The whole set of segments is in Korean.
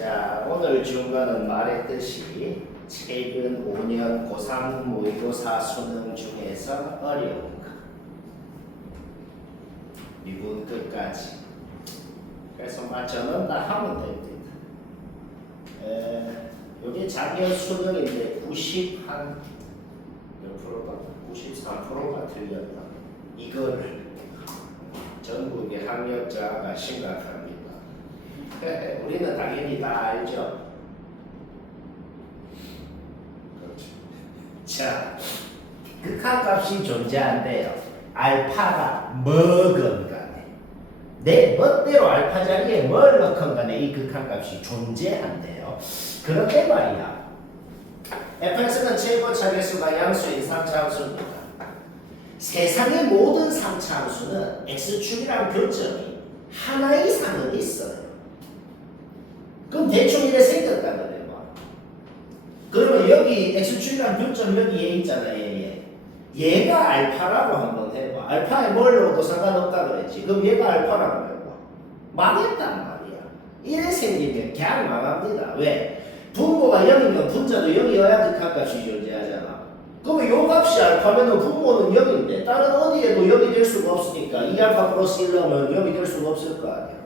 자, 오늘 중간은 말했듯이 최근 5년 고3 모의고사 수능 중에서 어려운 거 미분 끝까지. 그래서 저는 다 하면 됩니다. 여기 작년 수능인데 90한 몇 프로가 93%가 틀렸다. 이거를 전국의 학력자가 심각합니다. 우리는 당연히 다 알죠. 그렇죠. 자, 극한값이 존재한대요. 알파가 뭐건 간에 내 멋대로 알파 자리에 뭘 넣건 간에 이 극한값이 존재한대요. 그런데 말이야, fx는 최고 차계수가 양수인 3차함수입니다. 세상의 모든 3차함수는 x축이란 교점이 하나 이상은 있어요. 그럼 대충 이래 생겼다 그래요. 그러면 여기 x축이란 교점 여기 얘 있잖아. 얘가 알파라고 한번 해봐. 알파에 뭘 넣어도 상관없다 그랬지. 그럼 얘가 알파라고 해봐. 망했단 말이야. 이래 생기면 그냥 망합니다. 왜? 분모가 0이면 분자도 0이어야 극한값이 존재하잖아. 그러면 요 값이 알파면 분모는 0인데 다른 어디에도 0이 될 수가 없으니까 2알파 플러스 1 넣으면 0이 될 수가 없을 거 아니야.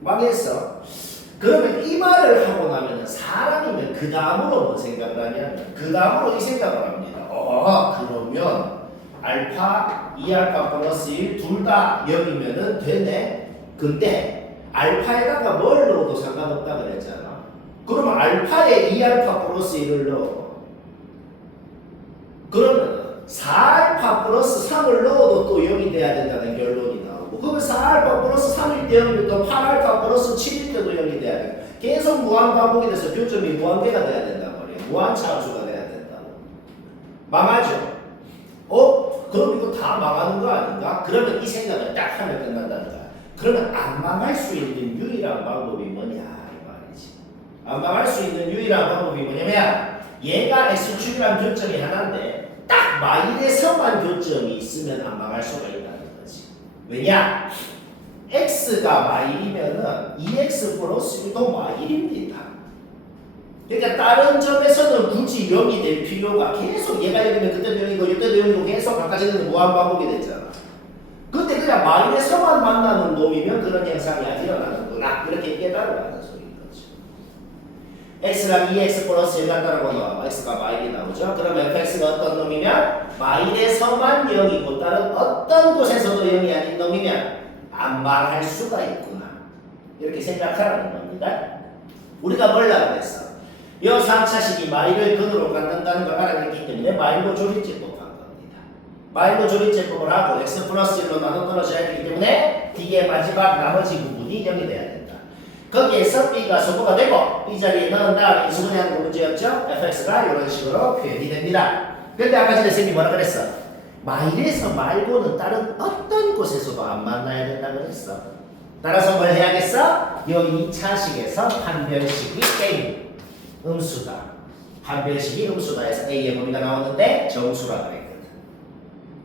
망했어. 그러면 이 말을 하고 나면 사람이면 그 다음으로 뭐 생각을 하냐면 그 다음으로 이 생각을 합니다. 그러면 알파, 2알파 플러스 1 둘 다 0이면은 되네. 근데 알파에다가 뭘 넣어도 상관없다 그랬잖아. 그러면 알파에 2알파 플러스 1을 넣어. 그러면 4알파 플러스 3을 넣어도 또 0이 돼야 된다는 결론이 나오고, 그러면 4알파 플러스 3일 때 0이면 또 8알파 플러스 7일 때도 0이 돼야 돼. 계속 무한 반복이 돼서 교점이 무한대가 돼야 된단 말이에요. 무한차함수가 돼야 된다고. 망하죠? 그럼 이거 다 망하는 거 아닌가? 그러면 이 생각을 딱 하면 끝난다는 거야. 그러면 안 망할 수 있는 유일한 방법이 뭐냐 이 말이지. 안 망할 수 있는 유일한 방법이 뭐냐면 얘가 x축이란 교점이 하나인데 딱 마일에서만 교점이 있으면 안 망할 수가 있다는 거지. 왜냐? x가 마일이면은 2x 플러스 1도 마일입니다. 그러니까 다른 점에서는 굳이 0이 될 필요가 계속 얘가 0이면 그때도 0이고 이때도 0이고 계속 바꿔지는 무한 반복이 됐잖아. 근데 그냥 마일에서만 만나는 놈이면 그런 현상이 안 일어나는구나. 이렇게 깨달으라는 소리인 거죠. x랑 2x 플러스 1 갖다라고 넣어. x가 마일이 나오죠. 그러면 fx가 어떤 놈이면 마일에서만 0이고 다른 어떤 곳에서도 0이 아닌 놈이면 안 말할 수가 있구나. 이렇게 생각하라는 겁니다. 우리가 뭘라 그랬어? 이 3차식이 마일을 근으로 갖는다는 걸 알아냈기 때문에 마일로 조립제법을 한 겁니다. 마일로 조립제법을 하고 x 플러스 1로 나눠 떨어져야 되기 때문에 D의 마지막 나머지 부분이 0이 돼야 된다. 거기에서 B가 소거가 되고 이 자리에 넣은 다음 인수분해하는 문제였죠? fx가 이런 식으로 표현이 됩니다. 그런데 아까 전에 쌤이 뭐라 그랬어? 마일에서 말고는 다른 어떤 곳에서도 안 만나야 된다 그랬어. 따라서 뭘 해야겠어? 이 2차식에서 판별식이 A 음수다. 판별식이 음수다 해서 A의 범위가 나왔는데 정수라 그랬거든.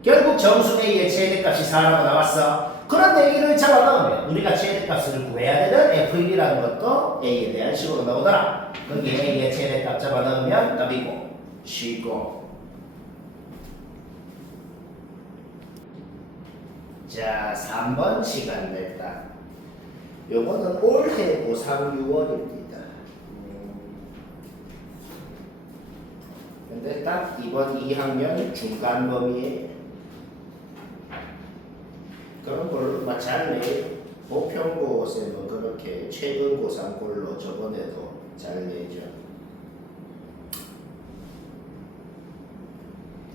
결국 정수 A의 최대값이 4라고 나왔어. 그런데 이를 잡아넣으면 우리가 최대값을 구해야 되는 F1이라는 것도 A에 대한 식으로 나오더라. 거기에 A의 최대값 잡아넣으면 답이고 쉬고. 자, 3번 시간 냈다. 요거는 올해 고3 6월입니다. 근데 딱 이번 2학년 중간 범위에 그런 걸로 잘 내. 보편고세 뭐 그렇게 최근 고3 꼴로 저번에도 잘 내죠.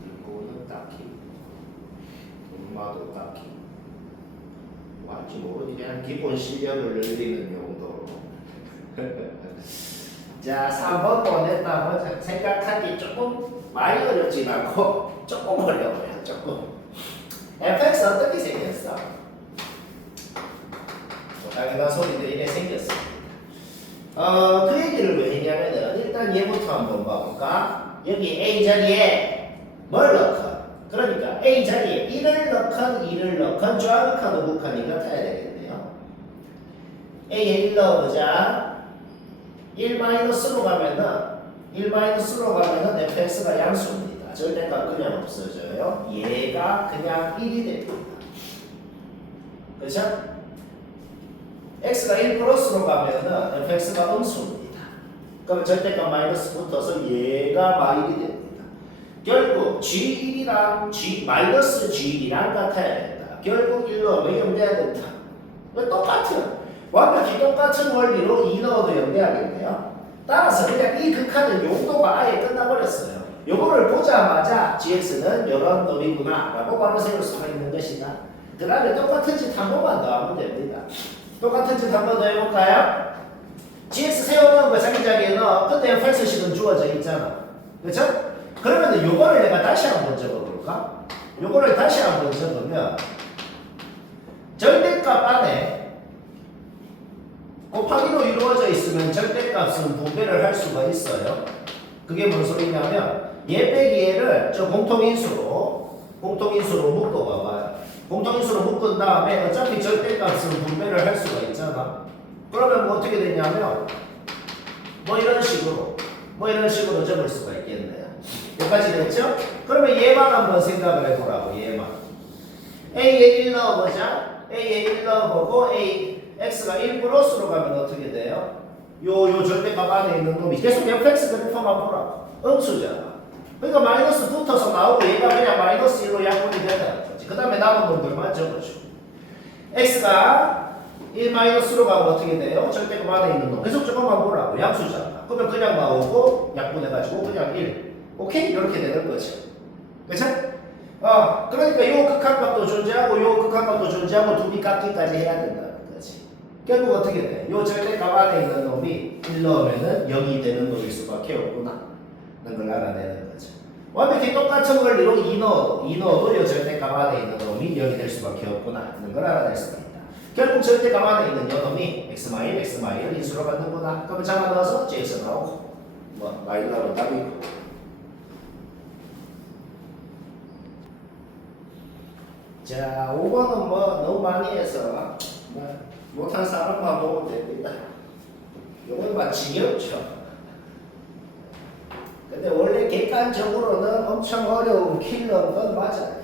이거는 딱히 엄마도 딱히 뭔지 모르지. 그냥 기본 실력을 늘리는 용도로. 자, 3번 또 냈다. 생각하기 조금 많이 어렵진 않고 조금 어려워요. 조금. fx 어떻게 생겼어? 당연한 소리들이 이래 생겼습니다. 그 얘기를 왜 했냐면은 일단 얘부터 한번 봐볼까? 여기 A 자리에 뭘 넣건? 그러니까 A 자리에 1을 넣건 2를 넣건 좌극한 우극한이 같아야 되겠네요. A에 1 넣어보자. 1-로 가면은 1-로 가면은 fx가 양수입니다. 절대값 그냥 없어져요. 얘가 그냥 1이 됩니다. 그렇죠? x가 1 플러스로 가면은 fx가 음수입니다. 그럼 절대값 마이너스 붙어서 얘가 마일이 됩니다. 결국 g1이랑 마이너스 g1이랑 같아야 된다. 결국 1로 하면 0 돼야 된다. 완벽히 똑같은 원리로 2 넣어도 0 돼야겠네요. 따라서 그냥 이 극한은 용도가 아예 끝나버렸어요. 요거를 보자마자 gx는 이런 놈이구나 라고 바로 세울 수가 있는 것이다. 그 다음에 똑같은 짓 한 번만 더 하면 됩니다. 똑같은 짓 한 번 더 해볼까요? gx 세워놓은 거 자기자기에 넣어. 근데 fx식은 주어져 있잖아. 그렇죠? 그러면 요거를 내가 다시 한번 적어볼까? 요거를 다시 한번 적으면 절대값 안에 곱하기로 이루어져 있으면 절대값은 분배를 할 수가 있어요. 그게 뭔 소리냐면 얘 빼기 얘를 저 공통인수로 묶어봐봐요. 공통인수로 묶은 다음에 어차피 절대값은 분배를 할 수가 있잖아. 그러면 뭐 어떻게 되냐면 뭐 이런 식으로 적을 수가 있겠네요. 여기까지 됐죠? 그러면 얘만 한번 생각을 해보라고. 얘만 A에 1 넣어보자. A에 1 넣어보고 x가 1 플러스로 가면 어떻게 돼요? 요 절대값 안에 있는 놈이 계속 fx 그래프만 보라. 음수잖아. 그러니까 마이너스 붙어서 나오고 얘가 그냥 마이너스 1로 약분이 된다는 거지. 그 다음에 남은 놈들만 적어줘. x가 1 마이너스로 가면 어떻게 돼요? 절대값 안에 있는 놈. 계속 저것만 보라고. 양수잖아. 그러면 그냥 나오고 약분해가지고 그냥 1. 오케이? 이렇게 되는 거지. 그쵸? 그러니까 요 극한값도 존재하고 요 극한값도 존재하고 둘이 깎기까지 해야 된다는 거지. 결국 어떻게 돼? 요 절대값 안에 있는 놈이 1 넣으면은 0이 되는 놈일 수밖에 없구나 라는 걸 알아내는 거죠. 완벽히 똑같은 원리로 2 넣어도 요 절대값 안에 있는 놈이 0이 될 수밖에 없구나 라는 걸 알아낼 수가 있다. 결국 절대값 안에 있는 요 놈이 x-x를 인수로 갖는구나. 그러면 잡아 넣어서 gx 나오고 뭐 마이너로 답이고. 자, 5번은 뭐 너무 많이 해서 못한 사람만 보면 됩니다. 이건 막 지겹죠. 근데 원래 객관적으로는 엄청 어려운 킬러인 건 맞아요.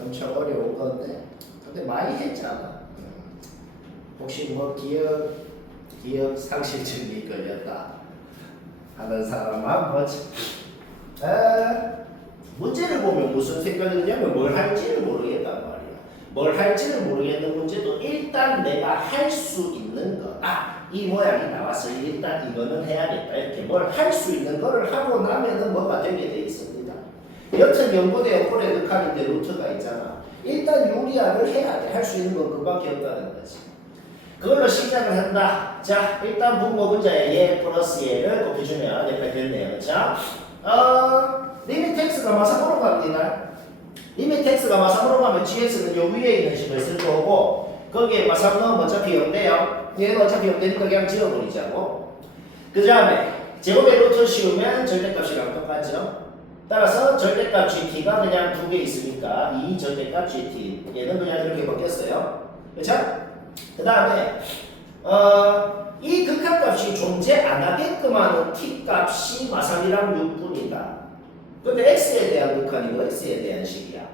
엄청 어려운 건데 근데 많이 했잖아. 혹시 뭐 기억 상실증이 걸렸다 하는 사람만 뭐지? 문제를 보면 무슨 생각이 드냐면 뭘 할지를 모르겠단 말이야. 뭘 할지를 모르겠는 문제도 일단 내가 할 수 있는 거. 이 모양이 나왔어. 일단 이거는 해야겠다. 이렇게 뭘 할 수 있는 거를 하고 나면은 뭐가 되게 돼 있습니다. 여튼 연구대 올해 극한인데 루트가 있잖아. 일단 요리학을 해야 돼. 할 수 있는 건 그밖에 없다는 거지. 그걸로 시작을 한다. 자, 일단 분모 분자에 얘 플러스 얘를 곱해주면 옆에 됐네요. 자, 리미트 x가 마삼으로 갑니다. 리미트 x가 마삼으로 가면 gx는 요 위에 있는 식을 쓸 거고 거기에 마삼 넣으면 어차피 0 돼요. 얘는 어차피 0 되니까 그냥 지워버리자고. 그 다음에 제곱의 루트 씌우면 절대값이랑 똑같죠. 따라서 절대값 gt가 그냥 두 개 있으니까 이 절대값 gt 얘는 그냥 이렇게 바뀌었어요. 그렇죠? 그 다음에 이 극한값이 존재 안 하게끔 하는 t값이 마삼이랑 6분이다. 근데 x에 대한 극한이고 x에 대한 식이야.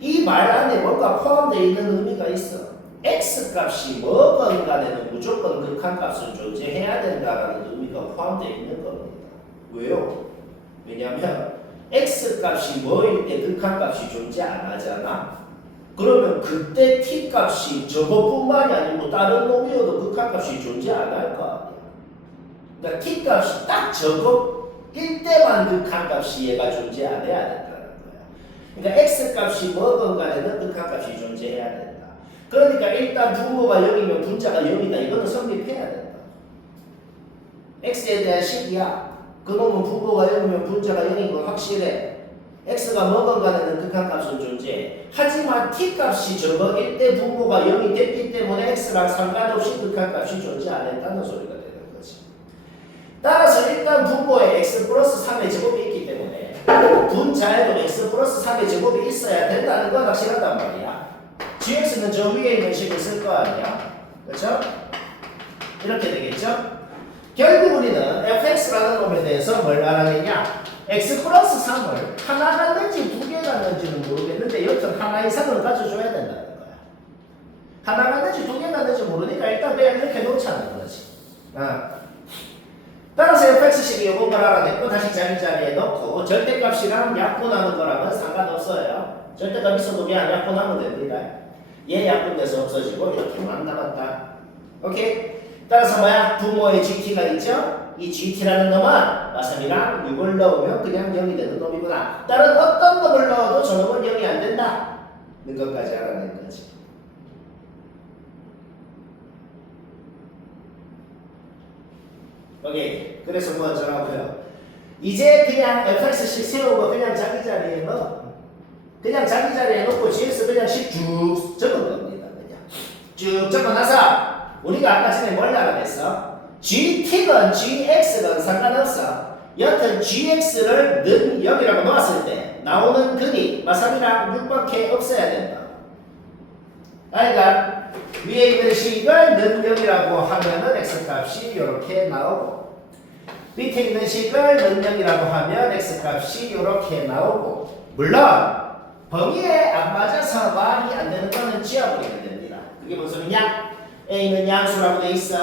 이 말 안에 뭔가 포함되어 있는 의미가 있어. x값이 뭐건 간에는 무조건 극한값은 존재해야 된다라는 의미가 포함되어 있는 겁니다. 왜요? 왜냐하면 x값이 뭐일 때 극한값이 존재 안 하잖아. 그러면 그때 t값이 저것뿐만이 아니고 다른 놈이어도 극한값이 존재 안 할 거 아니야. 그러니까 t값이 딱 저것일 때만 극한값이 얘가 존재 안 해야 된다는 거야. 그러니까 x값이 뭐건 간에는 극한값이 존재해야 된다. 그러니까 일단 분모가 0이면 분자가 0이다. 이거는 성립해야 된다. x에 대한 식이야. 그놈은 분모가 0이면 분자가 0인 건 확실해. x가 뭐건 간에는 극한값은 존재해. 하지만 t값이 저거일 때 분모가 0이 됐기 때문에 x랑 상관없이 극한값이 존재 안 했다는 소리가 되는 거지. 따라서 일단 분모에 x 플러스 3의 제곱이 있기 때문에 분자에도 x 플러스 3의 제곱이 있어야 된다는 건 확실하단 말이야. gx는 저 위에 있는 식을 쓸 거 아니야. 그렇죠? 이렇게 되겠죠? 결국 우리는 fx라는 놈에 대해서 뭘 알아내냐? x 플러스 3을 하나 갔는지 두 개 갔는지는 모르겠는데 여튼 하나 이상은 가져줘야 된다는 거야. 하나 갔는지 두 개 갔는지 모르니까 일단 그냥 이렇게 놓자는 거지. 따라서 fx식이 요건 걸 알아냈고 다시 자기 자리에 넣고 절대값이랑 약분하는 거랑은 상관없어요. 절대값 있어도 그냥 약분하면 됩니다. 얘 약분돼서 없어지고 이렇게만 남았다. 오케이? 따라서 뭐야? 부모의 gt가 있죠? 이 gt라는 놈은 마삼이랑 6을 넣으면 그냥 0이 되는 놈이구나. 다른 어떤 놈을 넣어도 저 놈은 0이 안 된다. 는 것까지 알아낸 거지. 오케이. 그래서 뭐 어쩌라고요? 이제 그냥 fx식 세우고 그냥 자기 자리에 넣어. 그냥 자기 자리에 놓고 gx 그냥 쭉 적은 겁니다. 그냥 쭉 적어놔서 우리가 아까 전에 뭘 알아냈어? gt건 gx건 상관없어. 여튼 gx를 는 0이라고 놓았을 때 나오는 근이 마삼이랑 6밖에 없어야 된다. 그러니까 위에 있는 식을 는 0이라고 하면은 x값이 이렇게 나오고 밑에 있는 식을 는 0이라고 하면 x값이 이렇게 나오고 물론 범위에 안 맞아서 말이 안 되는 거는 지워버리면 됩니다. 그게 무슨 소리냐? a는 양수라고 돼 있어.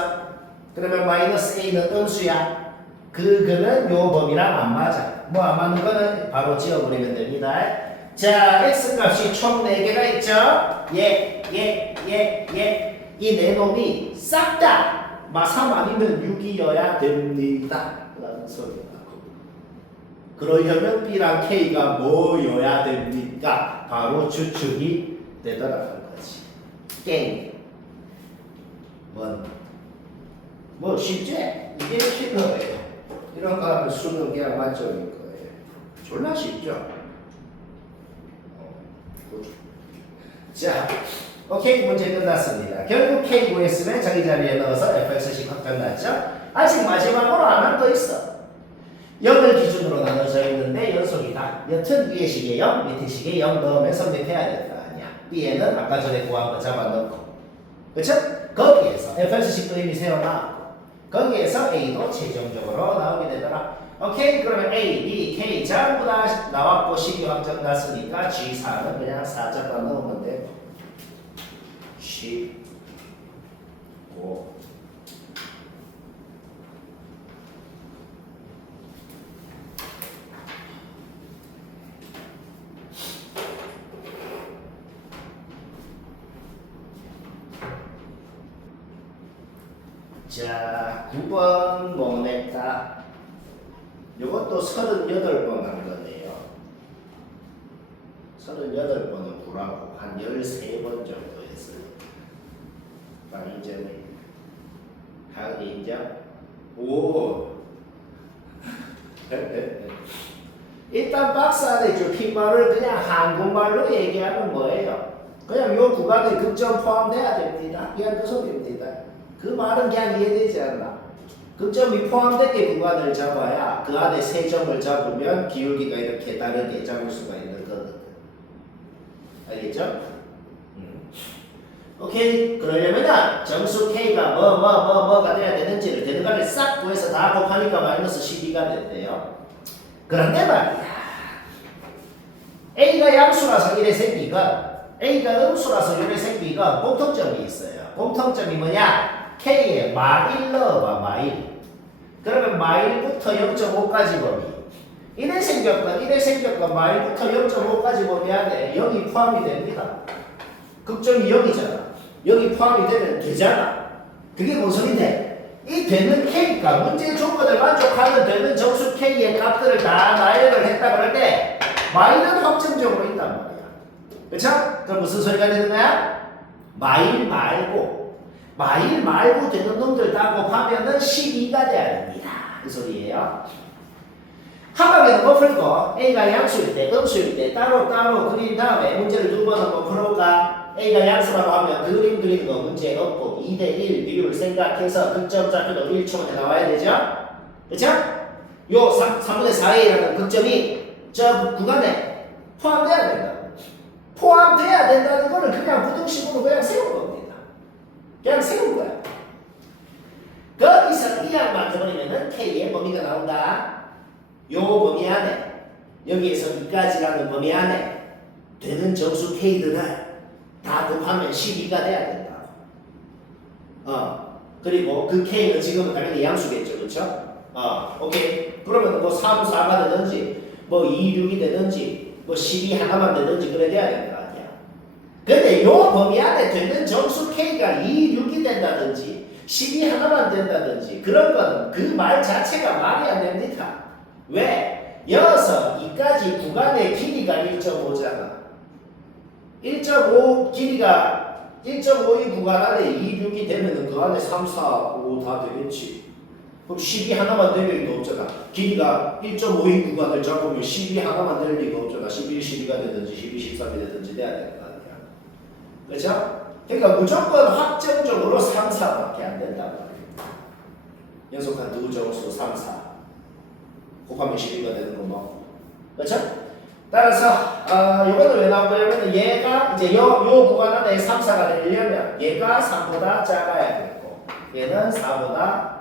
그러면 마이너스 a는 음수야. 그거는 요 범위랑 안 맞아. 뭐 안 맞는 거는 바로 지워버리면 됩니다. 자, x값이 총 4개가 있죠? 이 네 놈이 싹 다 마3 아니면 6이어야 됩니다. 라는 소리가 나고. 그러려면 b랑 k가 뭐여야 됩니까? 바로 주축이 되더라는 거지. 게임. 뭐 쉽지? 이게 쉽은 거예요. 이런 거 하면 수능 그냥 만점인 거예요. 졸라 쉽죠? 자, 오케이. 문제 끝났습니다. 결국 k 구했으면 자기 자리에 넣어서 fx식 확정 났죠? 아직 마지막으로 안 한 거 있어. 0을 기준으로 나눠져 있는데 연속이다. 여튼 위에 식에 0, 밑에 식에 0 넣으면 성립해야 될 거 아니야. b에는 아까 전에 구한 거 잡아넣고. 그쵸? 거기에서 fx식도 이미 세워놨고 거기에서 a도 최종적으로 나오게 되더라. 오케이. 그러면 a, b, k 전부 다 나왔고 식이 확정 났으니까 g4는 그냥 4자만 넣으면 되고 15 자, 9번 뭐냈다. 이것도 38번 한 거네요. 38번은 구라고 한 13번 정도 했어요. 인정이. 하은이 인정? 오. 일단 박스 안에 저 핀말을 그냥 한국말로 얘기하는 거예요. 그냥 요 구간에 극점 포함돼야 됩니다. 그냥 그 소리입니다. 그 말은 그냥 이해되지 않나. 극점이 포함되게 구간을 잡아야 그 안에 세 점을 잡으면 기울기가 이렇게 다르게 잡을 수가 있는 거거든. 알겠죠? 오케이. 그러려면 점수 K가 뭐가 돼야 되는지를 되는 거를 싹 구해서 다 곱하니까 마이너스 12가 된대요. 그런데 말이야. A가 양수라서 이래 생기건 A가 음수라서 이래 생기건 공통점이 있어요. 공통점이 뭐냐? K에 마1 넣어봐. 마1. 그러면 마1부터 0.5까지 범위. 이래 생겼건 마1부터 0.5까지 범위 안에 0이 포함이 됩니다. 극점이 0이잖아. 0이 포함이 되면 되잖아. 그게 무슨 소린데? 이 되는 K가 문제 조건을 만족하면 되는 정수 K의 값들을 다 나열을 했다 그럴 때 마일은 확정적으로 있단 말이야. 그쵸? 그럼 무슨 소리가 되는 거야? 마일 말고 되는 놈들 다 곱하면은 12가 돼야 됩니다. 그 소리예요. 하방에는 뭐 풀고 A가 양수일 때, 음수일 때 따로 그린 다음에 문제를 두 번은 뭐 풀어볼까? A가 양수라고 하면 그림 그리는 거 문제 없고 2대1 비율을 생각해서 극점 좌표도 1초에 나와야 되죠? 그쵸? 요 3분의 4a라는 극점이 저 구간에 포함돼야 된다. 포함돼야 된다는 거를 그냥 부등식으로 그냥 세운 겁니다. 그냥 세운 거야. 거기서 이 양반들은 K의 범위가 나온다. 요 범위 안에 여기에서 이까지라는 범위 안에 되는 정수 K들을 다 곱하면 12가 돼야 된다. 그리고 그 K는 지금은 당연히 양수겠죠. 그렇죠? 오케이. 그러면 뭐 3, 4가 되든지 뭐 2, 6이 되든지 뭐 12 하나만 되든지 그래 돼야 되는 거 아니야. 근데 요 범위 안에 되는 정수 K가 2, 6이 된다든지 12 하나만 된다든지 그런 거는 그 말 자체가 말이 안 됩니다. 왜? 여기서 이까지 구간의 길이가 1.5잖아. 1.5 길이가 1.5의 구간 안에 2, 6이 되면은 그 안에 3, 4, 5 다 되겠지. 그럼 12 하나만 될 리가 없잖아. 길이가 1.5의 구간을 잡으면 12 하나만 될 리가 없잖아. 11, 12가 되든지 12, 13이 되든지 돼야 되는 거 아니야. 그렇죠? 그러니까 무조건 확정적으로 3, 4밖에 안 된단 말이에요. 연속한 두 정수 3, 4 곱하면 12가 되는 거 뭐. 그렇죠? 따라서 이거는 왜 나온 거냐면 얘가 이제 요 구간 안에 3, 4가 되려면 얘가 3보다 작아야 되고 얘는 4보다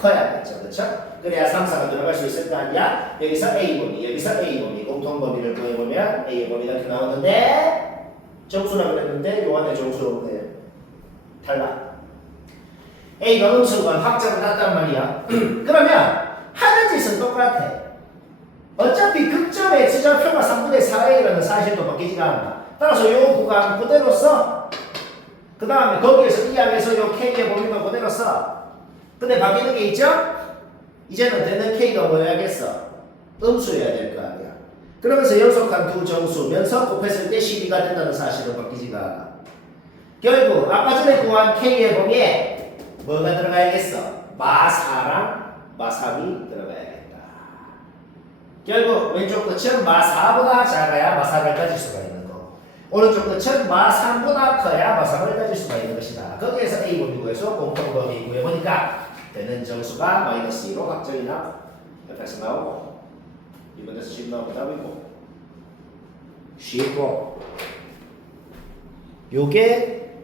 커야겠죠. 그렇죠? 그래야 3, 4가 들어갈 수 있을 거 아니야? 여기서 A 범위, 여기서 A 범위, 공통 범위를 구해보면 A의 범위가 이렇게 나오는데 정수라고 그랬는데 요 안에 정수가 없네요. 탈락. A가 음수건 확정을 했단 말이야. 그러면 하는 짓은 똑같아. 어차피 극점 X좌표가 3분의 4A라는 사실도 바뀌지가 않아. 따라서 요 구간 그대로 써. 그 다음에 거기에서 이 항에서 요 K의 범위가 그대로 써. 근데 바뀌는 게 있죠? 이제는 되는 K가 뭐야겠어? 음수여야 될 거 아니야. 그러면서 연속한 두 정수 면서 곱했을 때 12가 된다는 사실은 바뀌지가 않아. 결국 아까 전에 구한 K의 범위에 뭐가 들어가야겠어? 마4랑 마3이 들어가야겠다. 결국 왼쪽 끝은 마4보다 작아야 마4를 가질 수가 있는 거고 오른쪽 끝은 마3보다 커야 마3을 가질 수가 있는 것이다. 거기에서 A 범위 구해서 공통 범위 구해보니까 되는 정수가 마이너스 2로 확정이 나고 옆에서 나오고 이번에서 지금 나오고 답이고 쉽고 요게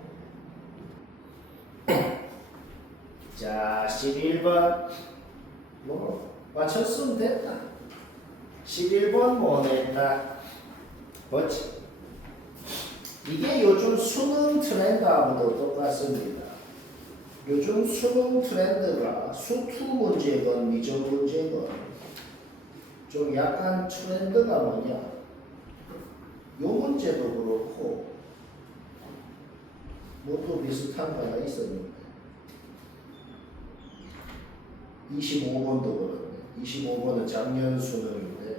자 11번 뭐 맞췄으면 됐다. 11번 뭐 냈다. 뭐지? 이게 요즘 수능 트렌드하고도 똑같습니다. 요즘 수능 트렌드가 수투 문제건 미적 문제건 좀 약간 트렌드가 뭐냐? 요 문제도 그렇고 뭐또 비슷한 거 하나 있었는데 25번도 그렇네. 25번은 작년 수능인데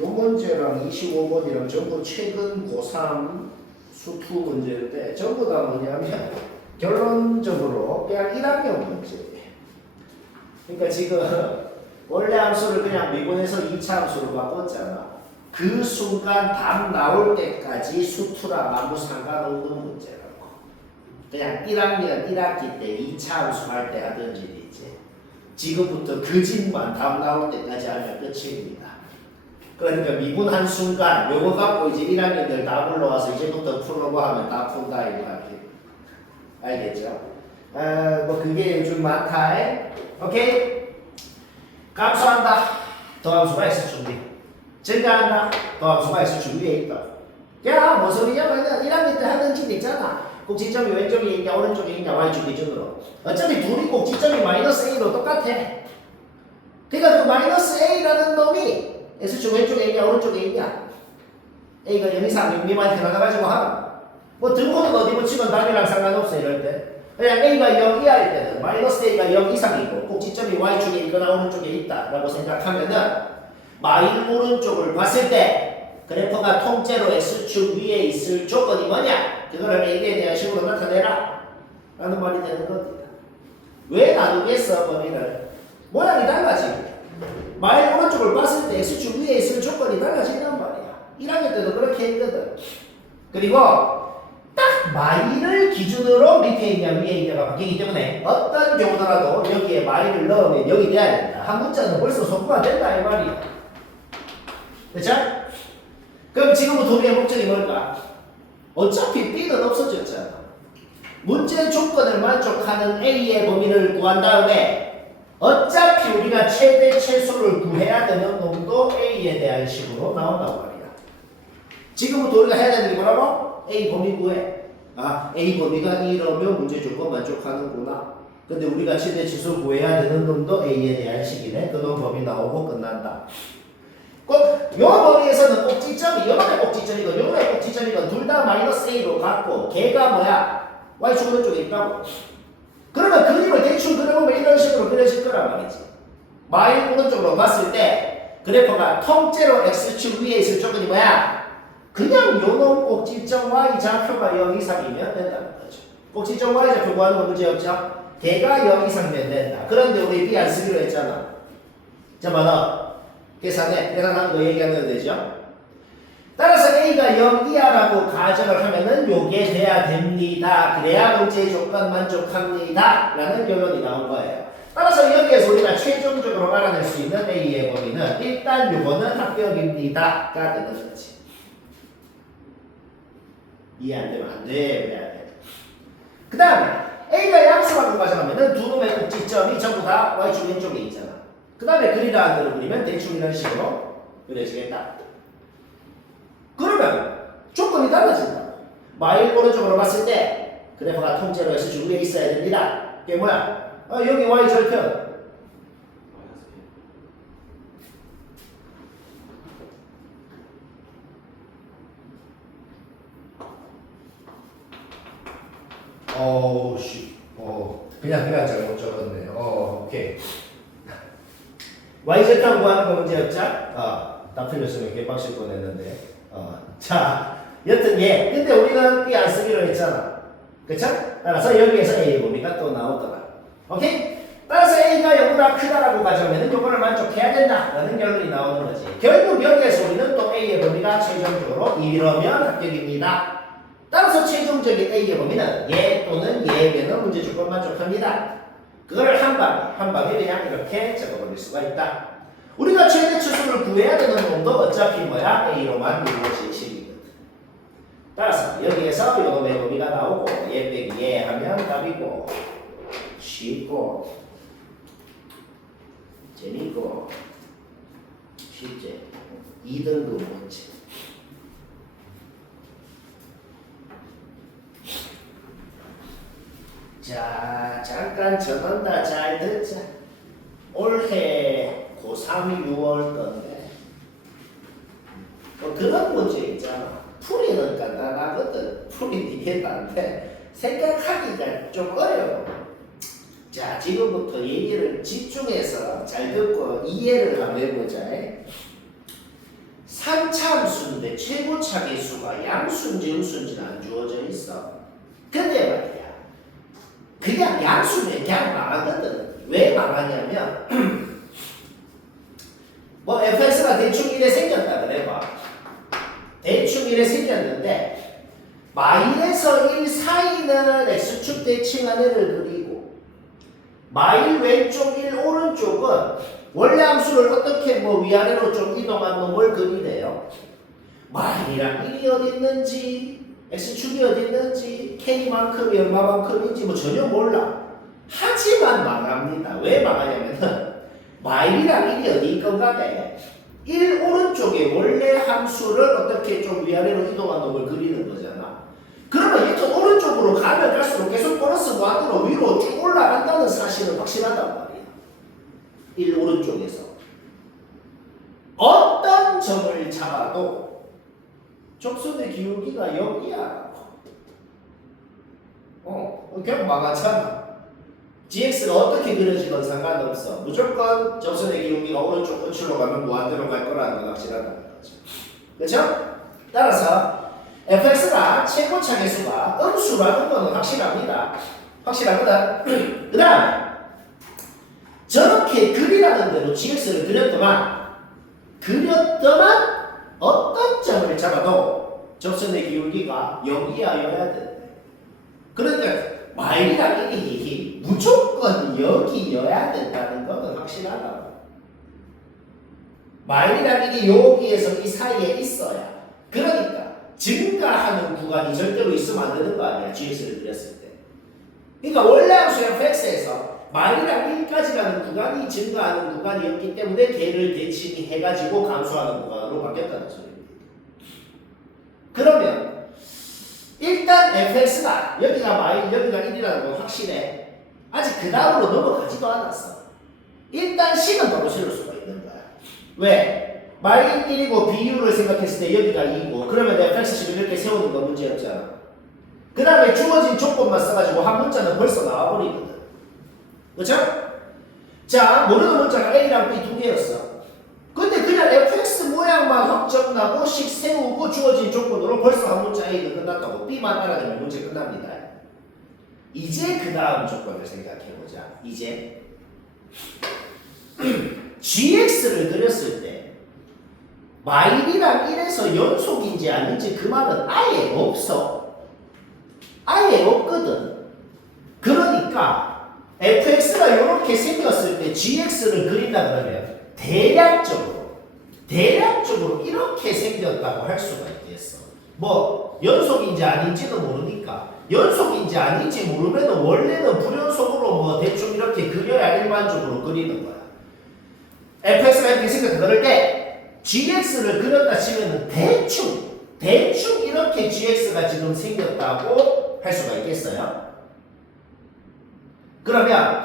요 문제랑 25번이랑 전부 최근 고3 수투 문제인데 전부 다 뭐냐면 결론적으로 그냥 1학년 문제예요. 그러니까 지금 원래 함수를 그냥 미분해서 2차 함수로 바꿨잖아. 그 순간 답 나올 때까지 수투랑 아무 상관없는 문제라고. 그냥 1학년 1학기 때 2차 함수 할 때 하든지 이제 지금부터 그 집만 답 나올 때까지 하면 끝입니다. 그러니까 미분한 순간 요거 갖고 이제 1학년들 다 불러와서 이제부터 풀어보 하면 다 푼다 이 말이에요. 알겠죠? 뭐 그게 요즘 많다. 오케이? 감소한다. 더함수가 있을 준비. 증가한다. 더함수가 있을 준비에 있다. 야, 무슨 소리냐? 1학년 때 하는 집 있잖아. 꼭지점이 왼쪽에 있냐 오른쪽에 있냐 y축 기준으로. 어차피 둘이 꼭지점이 마이너스 a로 똑같아. 그러니까 그 마이너스 a라는 놈이 S축 왼쪽에 있냐 오른쪽에 있냐 a가 0 이상 0 미만 태어나가지고 하면 뭐 등호는 어디 붙이면 답이랑 상관없어. 이럴 때 그냥 a가 0 이하일 때는 마이너스 a가 0 이상이고 꼭지점이 y축에 있거나 오른쪽에 있다 라고 생각하면은 마이 오른쪽을 봤을 때 그래프가 통째로 X축 위에 있을 조건이 뭐냐? 그거를 A에 대한 식으로 나타내라 라는 말이 되는 겁니다. 왜 나누겠어 범위를? 모양이 달라지고 마이 오른쪽을 봤을 때 X축 위에 있을 조건이 달라진단 말이야. 1학년 때도 그렇게 했거든. 그리고 딱 마이를 기준으로 밑에 있냐 위에 있냐가 바뀌기 때문에 어떤 경우더라도 여기에 마이를 넣으면 0이 돼야 된다. 한 문자는 벌써 소구가 된다 이 말이야. 그쵸? 그럼 지금부터 우리의 목적이 뭘까? 어차피 B는 없어졌잖아. 문제 조건을 만족하는 A의 범위를 구한 다음에 어차피 우리가 최대 최소를 구해야 되는 놈도 A에 대한 식으로 나온다고 말이야. 지금부터 우리가 해야 되는 게 뭐라고? A 범위 구해. 아, A 범위가 이러면 문제 조건 만족하는구나. 근데 우리가 최대 최소 구해야 되는 놈도 A에 대한 식이네. 그놈 범위 나오고 끝난다. 꼭 요 범위에서는 꼭지점이 요놈의 꼭지점이건 요놈의 꼭지점이건 둘 다 마이너스 A로 갖고 걔가 뭐야? Y축 오른쪽에 있다고. 그러면 그림을 대충 그려보면 이런 식으로 그려질 거란 말이지. 마일 오른쪽으로 봤을 때 그래프가 통째로 X축 위에 있을 조건이 뭐야? 그냥 요놈 꼭지점 Y좌표가 0 이상이면 된다는 거죠. 꼭지점 Y좌표 구하는 건 문제없죠? 걔가 0 이상이면 된다. 그런데 우리 B 안 쓰기로 했잖아. 자, 봐라. 계산하는 거 얘기하면 되죠? 따라서 A가 0 이하라고 가정을 하면은 요게 돼야 됩니다. 그래야 문제 조건 만족합니다. 라는 결론이 나온 거예요. 따라서 여기에서 우리가 최종적으로 알아낼 수 있는 A의 범위는 일단 요거는 합격입니다. 가 되는 거지. 이해 안 되면 안 돼. 왜 안 돼? 그 다음에 A가 양수라고 가정하면은 두 놈의 꼭지점이 전부 다 Y축 왼쪽에 있잖아. 그 다음에 그리라는 대로 그리면 대충 이런 식으로 그려지겠다. 그러면 조건이 달라진다. 마일 오른쪽으로 봤을 때 그래프가 통째로 X축 위에 있어야 됩니다. 이게 뭐야? 여기 Y 절편. 그냥 잘못 적었네. 오케이. Y절편 구하는 거 문제였죠? 딱 틀렸으면 개빡칠 뻔했는데. 자, 여튼 근데 우리는 B 안 쓰기로 했잖아. 그쵸? 따라서 여기에서 A 범위가 또 나오더라. 오케이? 따라서 A가 0보다 크다라고 가정하면 요거를 만족해야 된다라는 결론이 나오는 거지. 결국 여기에서 우리는 또 A의 범위가 최종적으로 이러면 합격입니다. 따라서 최종적인 A의 범위는 얘 또는 얘에게는 문제 조건 만족합니다. 그거를 한 방에 그냥 이렇게 적어버릴 수가 있다. 우리가 최대 최소를 구해야 되는 놈도 어차피 뭐야? A로만 이루어질 식이거든. 따라서 여기에서 요놈의 범위가 나오고 얘 빼기 얘 하면 답이고 쉽고 재밌고 쉽지. 2등급 문제. 자, 잠깐 전한다. 잘 듣자. 올해 고3 6월 건데 뭐 그런 문제 있잖아. 풀이는 간단하거든. 풀이 되게 난데 생각하기가 좀 어려워. 자, 지금부터 얘기를 집중해서 잘 듣고 이해를 한번 해보자. 3차함수인데 최고차 계수가 양수인지 음수인지는 안 주어져 있어. 근데 말이야, 그냥 양수면 그냥 망하거든. 왜 망하냐면 뭐 fx가 대충 이래 생겼다 그래봐. 대충 이래 생겼는데 마일에서 1 사이는 x축 대칭한 애를 그리고 마일 왼쪽 1 오른쪽은 원래 함수를 어떻게 뭐 위아래로 좀 이동한 놈을 그리래요. 마일이랑 1이 어디 있는지 x축이 어디 있는지 k만큼이 얼마만큼인지 뭐 전혀 몰라. 하지만 망합니다. 왜 망하냐면은 마일이랑 1이 어디 있건가 돼. 1 오른쪽에 원래 함수를 어떻게 좀 위아래로 이동한 놈을 그리는 거잖아. 그러면 얘도 오른쪽으로 가면 갈수록 계속 플러스 무한으로 위로 쭉 올라간다는 사실은 확실하단 말이야. 1 오른쪽에서 어떤 점을 잡아도 접선의 기울기가 0이야. 그냥 망하잖아. gx가 어떻게 그려지건 상관없어. 무조건 접선의 기울기가 오른쪽 끝으로 가면 무한대로 갈 거라는 건 확실하다는 거죠. 그렇죠? 따라서 fx가 최고차 계수가 음수라는 거는 확실합니다. 확실하거든. 그 다음에 저렇게 그리라는 대로 gx를 그렸더만 어떤 점을 잡아도 접선의 기울기가 0 이하여야 돼. 그러니까 마일이랑 1이 무조건 여기여야 된다는 것은 확실하다. 마일이랑 1이 여기에서 이 사이에 있어야. 그러니까 증가하는 구간이 절대로 있으면 안 되는 거 아니야. gx를 그렸을 때. 그러니까 원래 함수 fx에서 마이너스 1까지라는 구간이 증가하는 구간이었기 때문에 걔를 대칭해가지고 감소하는 구간으로 바뀌었다는 소리입니다. 그러면 일단 fx가 여기가 여기가 1이라는 건 확실해. 아직 그 다음으로 넘어가지도 않았어. 일단 식은 바로 실을 수가 있는 거야. 왜? 마이너스 1이고 비율을 생각했을 때 여기가 2고 그러면 fx식을 이렇게 세우는 거 문제 없잖아. 그 다음에 주어진 조건만 써가지고 한 문자는 벌써 나와버리거든. 그렇죠? 자, 모르는 문자가 A랑 B 두 개였어. 근데 그냥 fx 모양만 확정나고 식 세우고 주어진 조건으로 벌써 한 문자 A는 끝났다고. B만 알아두면 문제 끝납니다. 이제 그 다음 조건을 생각해보자. 이제 gx를 그렸을 때 마일이랑 1에서 연속인지 아닌지 그 말은 아예 없어. 아예 없거든. 그러니까 fx가 이렇게 생겼을 때 gx를 그린다 그러면 대략적으로 이렇게 생겼다고 할 수가 있겠어. 뭐 연속인지 아닌지도 모르니까 연속인지 아닌지 모르면 원래는 불연속으로 뭐 대충 이렇게 그려야 일반적으로 그리는 거야. fx가 이렇게 생겼다 그럴 때 gx를 그렸다 치면은 대충 이렇게 gx가 지금 생겼다고 할 수가 있겠어요? 그러면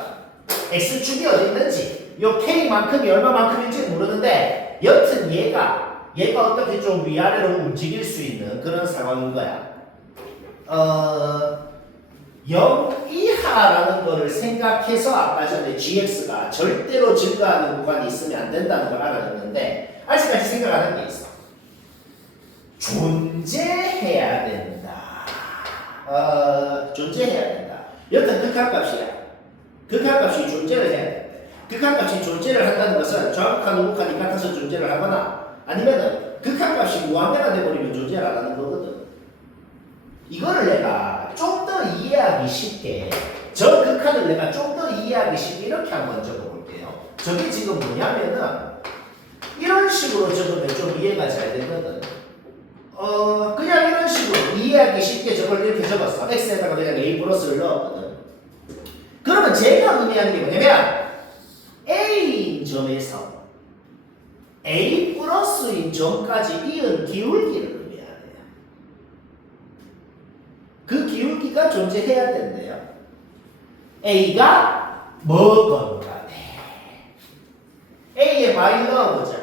x축이 어디 있는지 요 k만큼이 얼마만큼인지 모르는데 여튼 얘가 어떻게 좀 위아래로 움직일 수 있는 그런 상황인 거야. 0 이하라는 거를 생각해서 아까 전에 gx가 절대로 증가하는 구간이 있으면 안 된다는 걸 알아냈는데 아직까지 생각하는 게 있어. 존재해야 된다. 존재해야 된다. 여튼 극한값이야. 극한값이 존재를 해야 돼. 극한값이 존재를 한다는 것은 정확한 우극한이 같아서 존재를 하거나 아니면은 극한값이 무한대가 돼버리면 존재를 안 하는 거거든. 이거를 내가 좀 더 이해하기 쉽게 저 극한을 내가 좀 더 이해하기 쉽게 이렇게 한번 적어볼게요. 저게 지금 뭐냐면은 이런 식으로 적으면 좀 이해가 잘 되거든. 그냥 이런 식으로 이해하기 쉽게 저걸 이렇게 적었어. x에다가 그냥 a 플러스를 넣었거든. 그러면 제가 의미하는 게 뭐냐면 A인 점에서 A 플러스인 점까지 이은 기울기를 의미하네요. 그 기울기가 존재해야 된대요. A가 뭐건 간에 A의 마일 넣어보자.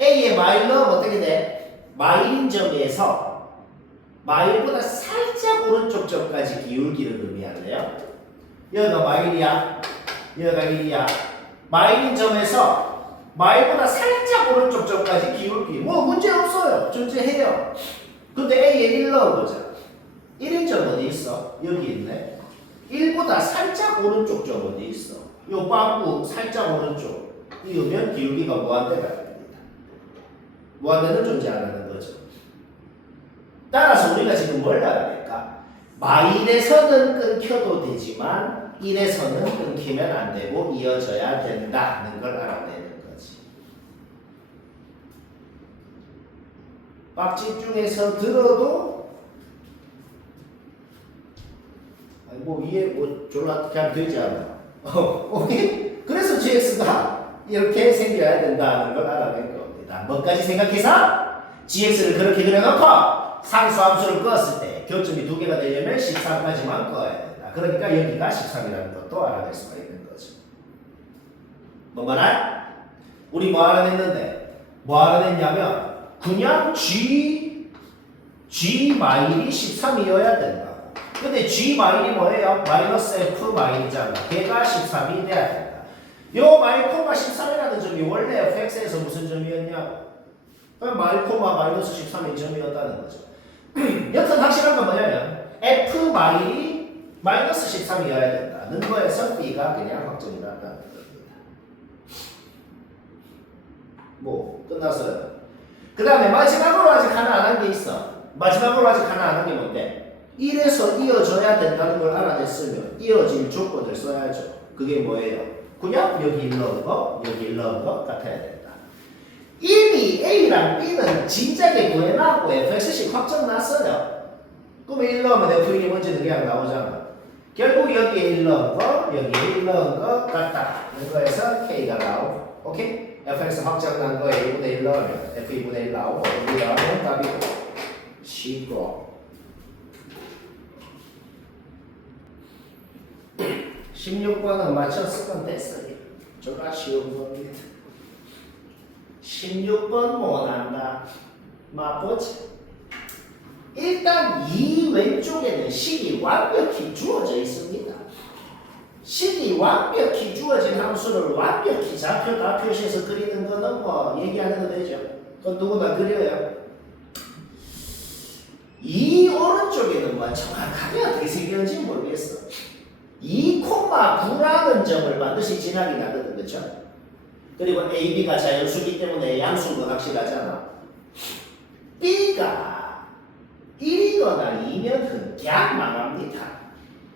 A의 마일 넣으면 어떻게 돼? 마일인 점에서 마일보다 살짝 오른쪽 점까지 기울기를 의미하네요. 여기가 마일이야. 여기가 1이야. 마일인 점에서 마일보다 살짝 오른쪽 점까지 기울기. 뭐 문제 없어요. 존재해요. 근데 A에 1 넣어보자. 1인 점 어디 있어? 여기 있네. 1보다 살짝 오른쪽 점 어디 있어? 요 빵구 살짝 오른쪽. 이으면 기울기가 무한대가 됩니다. 무한대는 존재 안 하는 거죠. 따라서 우리가 지금 뭘 알아야 될까? 마일에서는 끊겨도 되지만 1에서는 끊기면 안 되고 이어져야 된다는 걸 알아내는 거지. 막 집중해서 들어도 뭐 이해 뭐 졸라 그냥 되지 않아. 오케이? 그래서 gx가 이렇게 생겨야 된다는 걸 알아낸 겁니다. 뭐까지 생각해서 gx를 그렇게 그려놓고 상수함수를 끄었을 때 교점이 두 개가 되려면 13까지만 꺼야 된다. 그러니까 여기가 13이라는 것도 알아낼 수가 있는 거죠. 뭐 말할? 우리 뭐 알아냈는데? 뭐 알아냈냐면 그냥 g 마일이 13이어야 된다. 근데 g 마일이 뭐예요? 마이너스 f 마일이잖아. 걔가 13이 돼야 된다. 요 마일 코마 13이라는 점이 원래 fx에서 무슨 점이었냐고? 마일 코마 마이너스 13이 점이었다는 거죠. 여튼 확실한 건 뭐냐면 f 마일이 마이너스 13이어야 된다는 거에서 b가 그냥 확정이 났다는 겁니다. 뭐 끝났어요. 그 다음에 마지막으로 아직 하나 안 한 게 있어. 마지막으로 아직 하나 안 한 게 뭔데? 1에서 이어져야 된다는 걸 알아냈으면 이어질 조건을 써야죠. 그게 뭐예요? 그냥 여기 1 넣은 거, 여기 1 넣은 거 같아야 된다. 이미 A랑 B는 진작에 구해놨고 fx식 확정 났어요. 그러면 1 넣으면 f1이 뭔지는 그냥 나오잖아. 결국 여기에 1 넣은 거, 여기에 1 넣은 거 같다. 이거에서 K가 나오고, 오케이? fx 확정난 거 A분의 1 넣으면 F2분의 1 나오고, 여기 나오면 답이 19. 16번은 맞췄으면 됐어요. 저가 쉬운 겁니다. 16번 못한다. 맛보지? 일단 이 왼쪽에는 식이 완벽히 주어져 있습니다. 식이 완벽히 주어진 함수를 완벽히 좌표다 표시해서 그리는 거는 뭐 얘기 안 해도 되죠. 그건 누구나 그려요. 이 오른쪽에는 뭐 정확하게 어떻게 생겼는지 모르겠어. 2,9라는 점을 반드시 지나게 나거든, 그쵸? 그리고 AB가 자연수기 때문에 양수인 건 확실하잖아. B가 1이거나 2면 그냥 망합니다.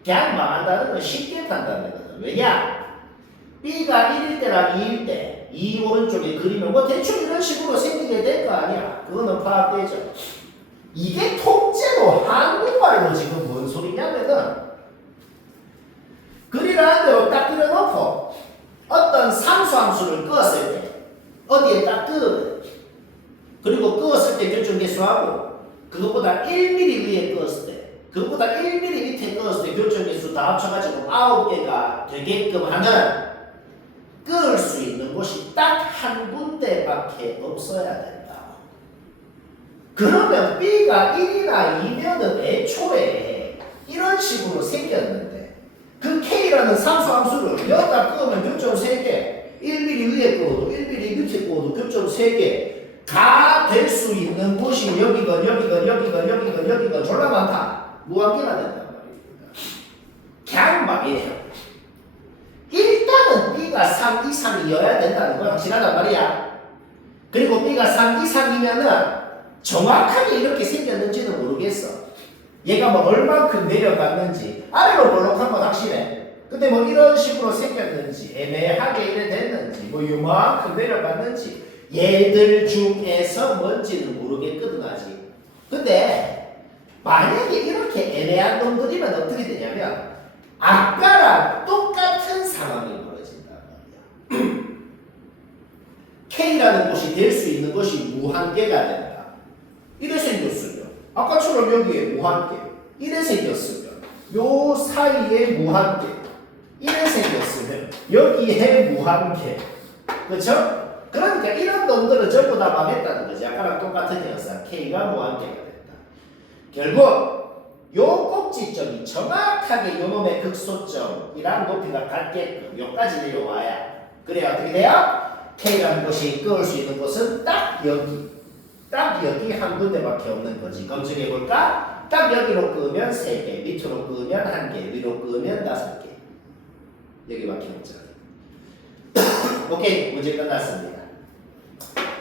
그냥 망한다는 건 쉽게 판단되거든. 왜냐? B가 1일 때랑 2일 때, 이 오른쪽에 그리면 뭐 대충 이런 식으로 생기게 될 거 아니야. 그거는 파악되죠. 이게 통째로 한국말로 지금 뭔 소리냐면은 그리라는 대로 딱 그려놓고 어떤 상수함수를 끄었을 때 어디에 딱 끄거든. 그리고 끄었을 때 교점계수하고 그것보다 1mm 위에 끄었을 때 그것보다 1mm 밑에 끄었을 때 교점계수 다 합쳐가지고 9개가 되게끔 하는 끄을 수 있는 곳이 딱 한 군데밖에 없어야 된다. 그러면 B가 1이나 2면은 애초에 이런 식으로 생겼는데 그 K라는 상수함수를 여기다 끄면 교점 3개 1mm 위에 끄어도 1mm 밑에 끄어도 교점 3개 다 될 수 있는 곳이 여기건 졸라 많다. 무한계가 된단 말입니다. 그냥 말이에요. 일단은 B가 3 이상이어야 된다는 건 확실하단 말이야. 그리고 B가 3 이상이면은 정확하게 이렇게 생겼는지는 모르겠어. 얘가 뭐 얼만큼 내려갔는지 아래로 볼록한 건 확실해. 근데 뭐 이런 식으로 생겼는지 애매하게 이래 됐는지 뭐 요만큼 내려갔는지 얘들 중에서 뭔지는 모르겠거든 아직. 근데 만약에 이렇게 애매한 놈들이면 어떻게 되냐면 아까랑 똑같은 상황이 벌어진단 말이야. K라는 곳이 될 수 있는 것이 무한계가 된다. 이래 생겼으면 아까처럼 여기에 무한계 이래 생겼으면 요 사이에 무한계 이래 생겼으면 여기에 무한계 그렇죠? 그러니까 이런 놈들은 전부 다 망했다는 거지. 아까랑 똑같은 녀석 K가 무한계가 된다. 결국 요 꼭지점이 정확하게 요 놈의 극소점이랑 높이가 같게끔 요까지 내려와야 그래야 어떻게 돼요? K라는 것이 끄을 수 있는 곳은 딱 여기 한 군데밖에 없는 거지. 검증해볼까? 딱 여기로 끄면 3개, 밑으로 끄면 1개, 위로 끄면 5개. 여기밖에 없잖아. 오케이, 문제 끝났습니다.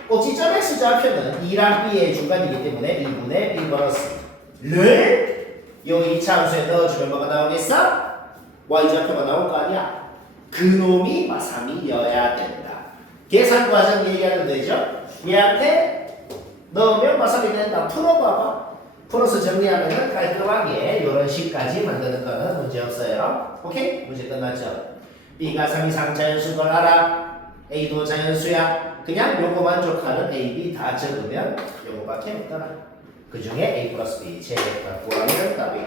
꼭지점 X좌표는 2랑 B의 중간이기 때문에 2분의 B 플러스를 요 2차 함수에 넣어주면 뭐가 나오겠어? Y좌표가 나올 거 아니야? 그놈이 마삼이여야 된다. 계산 과정 얘기하면 되죠? 얘한테 넣으면 마삼이 된다. 풀어봐봐. 풀어서 정리하면 깔끔하게 이런 식까지 만드는 거는 문제 없어요. 오케이? 문제 끝났죠? B가 3 이상 자연수인 걸 알아. A도 자연수야. 그냥 요거 만족하는 A, B 다 적으면 요거밖에 없더라. 그 중에 A 플러스 B 제곱을 구하면 답이고.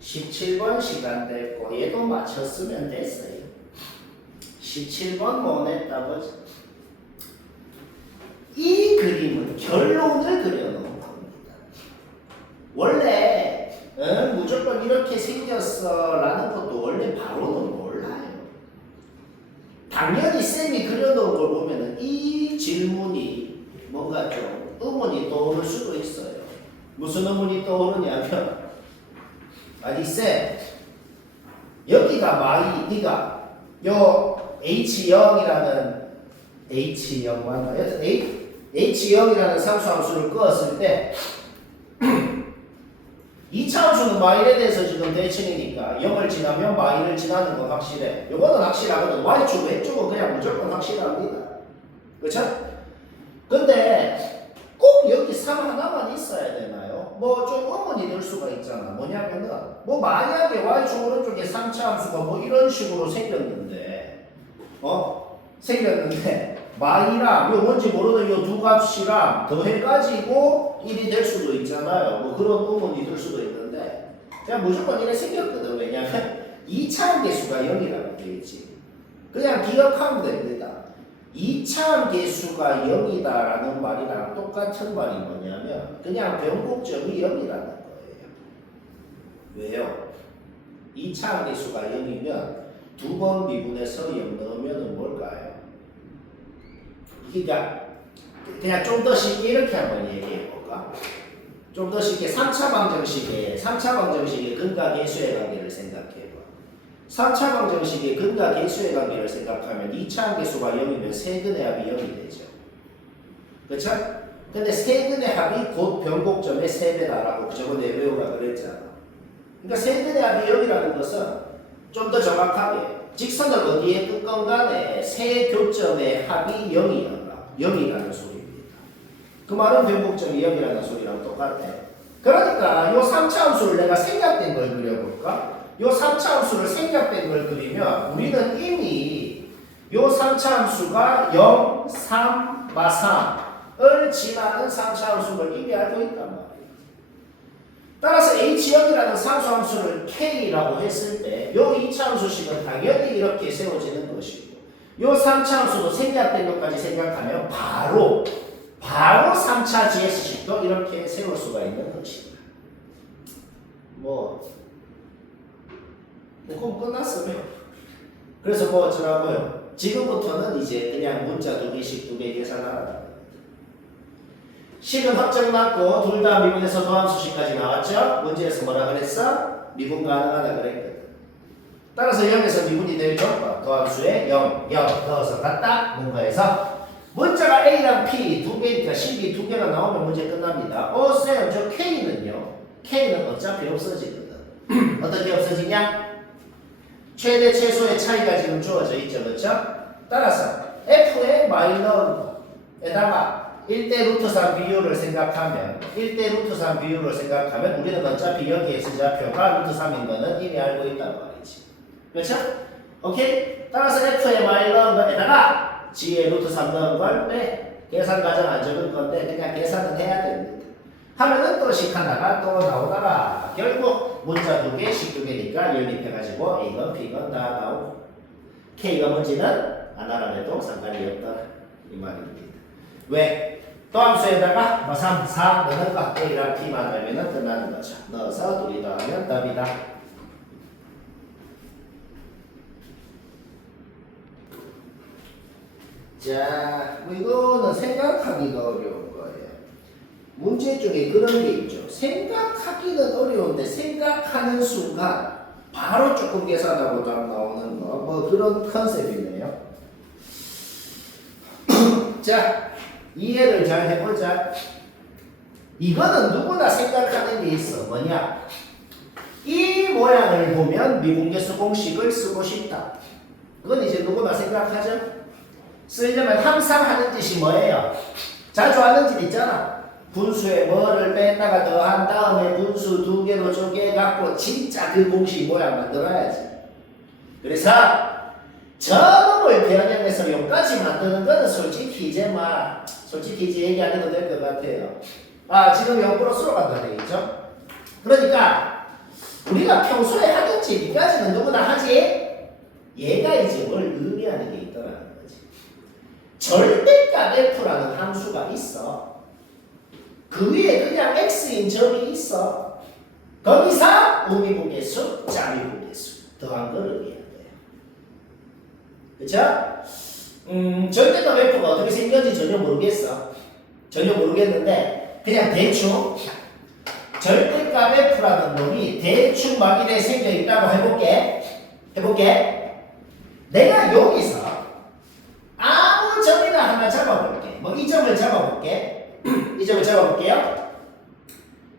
(17번) 시간 됐고 얘도 맞췄으면 됐어요. 17번 못 냈다 보죠. 이 그림은 결론을 그려놓은 겁니다. 원래 무조건 이렇게 생겼어 라는 것도 원래 바로는 몰라요. 당연히 쌤이 그려놓은 걸 보면은 이 질문이 뭔가 좀 의문이 떠오를 수도 있어요. 무슨 의문이 떠오르냐면 아니 쌤 여기가 네가 요 H0이라는 H0 맞나? 여튼 H0이라는 상수함수를 끄었을 때 2차 함수는 마일에 대해서 지금 대칭이니까 0을 지나면 마일을 지나는 건 확실해. 요거는 확실하거든. Y축 왼쪽은 그냥 무조건 확실합니다. 그렇죠? 근데 써야 되나요? 뭐 좀 의문이 들 수가 있잖아. 뭐냐면은 뭐 만약에 y축 오른쪽에 3차 함수가 뭐 이런 식으로 생겼는데 y랑 요 뭔지 모르는 요 두 값이랑 더해가지고 1이 될 수도 있잖아요. 뭐 그런 의문이 들 수도 있는데 그냥 무조건 이래 생겼거든. 왜냐면 2차 계수가 0이라고 되어있지. 그냥 기억하면 됩니다. 2차 계수가 0이다라는 말이랑 똑같은 말이 뭐냐면 그냥 변곡점이 0이라는 거예요. 왜요? 2차 계수가 0이면 두 번 미분해서 0 넣으면 뭘까요? 그러니까 그냥 좀 더 쉽게 이렇게 한번 얘기해 볼까? 좀 더 쉽게 3차 방정식의 근과 계수의 관계를 생각해 봐. 3차 방정식의 근과 계수의 관계를 생각하면 2차 계수가 0이면 세근의 합이 0이 되죠. 그렇죠? 근데 세근의 합이 곧 변곡점의 3배다라고 저번에 외우라 그랬잖아. 그러니까 세근의 합이 0이라는 것은 좀 더 정확하게 직선을 어디에 뜯건 간에 세 교점의 합이 0이라는 소리입니다. 그 말은 변곡점이 0이라는 소리랑 똑같아. 그러니까 요 3차 함수를 내가 생략된 걸 그려볼까? 요 3차 함수를 생략된 걸 그리면 우리는 이미 요 3차 함수가 0, 3, 3을 지나는 3차 함수를 이미 알고 있단 말이에요. 따라서 H0이라는 상수 함수를 K라고 했을 때 요 2차 함수식은 당연히 이렇게 세워지는 것이고 요 3차 함수도 생략된 것까지 생각하면 바로 3차 GS식도 이렇게 세울 수가 있는 것입니다. 그럼 끝났어요. 그래서 뭐 어쩌라고요? 지금부터는 이제 그냥 문자 2개 계산하라. 식은 확정 맞고 둘 다 미분해서 도함수식까지 나왔죠? 문제에서 뭐라 그랬어? 미분 가능하다 그랬거든. 따라서 0에서 미분이 되죠? 도함수에 0 넣어서 갖다 문과에서 문자가 A랑 P 두 개니까 식이 두 개가 나오면 문제 끝납니다. 쌤, 저 K는요? K는 어차피 없어지거든. 어떻게 없어지냐? 최대 최소의 차이가 지금 주어져 있죠, 그렇죠? 따라서 F의 마이너에다가 1대 루트 3 비율을 생각하면 우리는 어차피 여기에 쓰자표가 루트 3인 거는 이미 알고 있단 말이지. 그렇죠? 오케이? 따라서 F의 마이너에다가 G의 루트 3 넣은 걸 계산 과정 안 적은 건데 그냥 계산은 해야 됩니다. 하면은 또 식 하나가 또 나오다가 결국 문자 2개, 식 2개니까 연립해가지고 A건 B건 다 나오고 K가 뭔지는 안 알아내도 상관이 없다 이 말입니다. 왜? 또 함수에다가 3, 4 넣는 거 A랑 B만 알면 끝나는 거죠. 넣어서 둘이 더하면 답이다. 자, 이거는 생각하기가 어려운 거예요. 문제 중에 그런 게 있죠. 생각하기는 어려운데 생각하는 순간 바로 조금 계산하고 딱 나오는 거. 뭐 그런 컨셉이네요. 자, 이해를 잘 해보자. 이거는 누구나 생각하는 게 있어. 뭐냐? 이 모양을 보면 미분계수 공식을 쓰고 싶다. 그건 이제 누구나 생각하죠? 쓰려면 항상 하는 짓이 뭐예요? 자주 하는 짓 있잖아. 분수에 뭐를 뺐다가 더한 다음에 분수 2개로 쪼개갖고 진짜 그 공식 모양 만들어야지. 그래서 저놈을 변형해서 여기까지 만드는 거는 솔직히 이제 얘기 안 해도 될 것 같아요. 지금 0 플러스로 간다 되겠죠? 그러니까 우리가 평소에 하겠지. 이까지는 누구나 하지. 얘가 이제 뭘 의미하는 게 있더라는 거지. 절대값 F라는 함수가 있어. 그 위에 그냥 X인 점이 있어. 거기서 우미분계수, 자미분계수 더한 걸 의미해야 돼요. 그쵸? 절대값 F가 어떻게 생겼는지 전혀 모르겠는데 그냥 대충 절대값 F라는 놈이 대충 막 이래 생겨있다고 해볼게. 내가 여기서 아무 점이나 하나 잡아볼게. 뭐 이 점을 잡아볼게. 이 점을 잡아볼게요.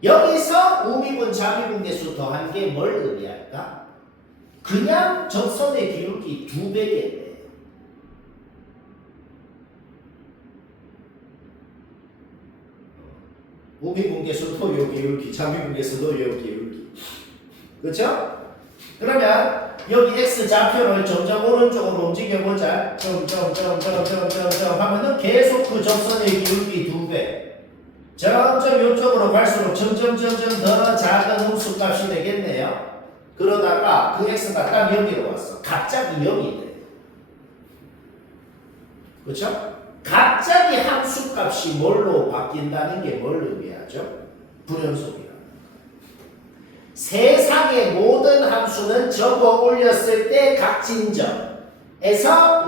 여기서 우미분, 자미분계수 더한 게 뭘 의미할까? 그냥 접선의 기울기 2배겠네. 우미분계수도 요기울기, 자미분계수도 요기울기. 그렇죠? 그러면 여기 x 좌표를 점점 오른쪽으로 움직여보자. 점점점점점점점 하면은 계속 그 접선의 기울기 2배. 점점 이쪽으로 갈수록 점점점점 더 작은 함수값이 되겠네요. 그러다가 그 x가 딱 여기로 왔어. 갑자기 0이 돼. 그렇죠? 갑자기 함수값이 뭘로 바뀐다는 게 뭘 의미하죠? 불연속이라. 세상의 모든 함수는 적어 올렸을 때 각진점에서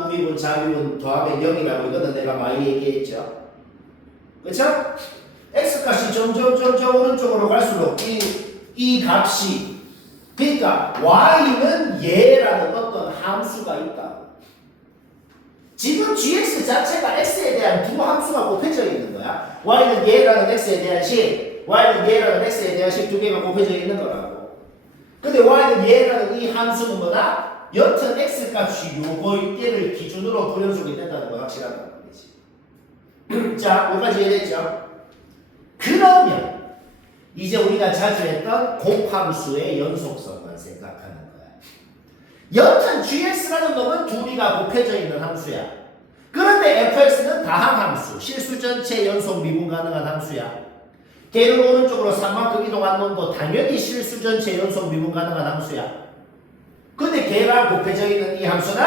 우미분, 자미분 더하면 0이라고 이거는 내가 많이 얘기했죠. 그렇죠? x값이 점점 오른쪽으로 갈수록 이 값이 그러니까 y는 얘라는 어떤 함수가 있다. 지금 gx 자체가 x에 대한 두 함수가 곱해져 있는 거야. y는 얘라는 x에 대한 식, y는 얘라는 x에 대한 식 두 개가 곱해져 있는 거라고. 근데 y는 얘라는 이 함수는 뭐다? 여튼 x값이 요거일 때를 기준으로 불연속이 된다는 거 확실하다는 거지. 자, 여기까지 이해됐죠? 그러면 이제 우리가 자주 했던 곱함수의 연속성만 생각하는 거야. 여튼 gx라는 놈은 둘이가 곱해져 있는 함수야. 그런데 fx는 다항함수, 실수 전체 연속 미분 가능한 함수야. 걔를 오른쪽으로 3만큼 이동한 놈도 당연히 실수 전체 연속 미분 가능한 함수야. 근데 걔가 곱해져 있는 이 함수는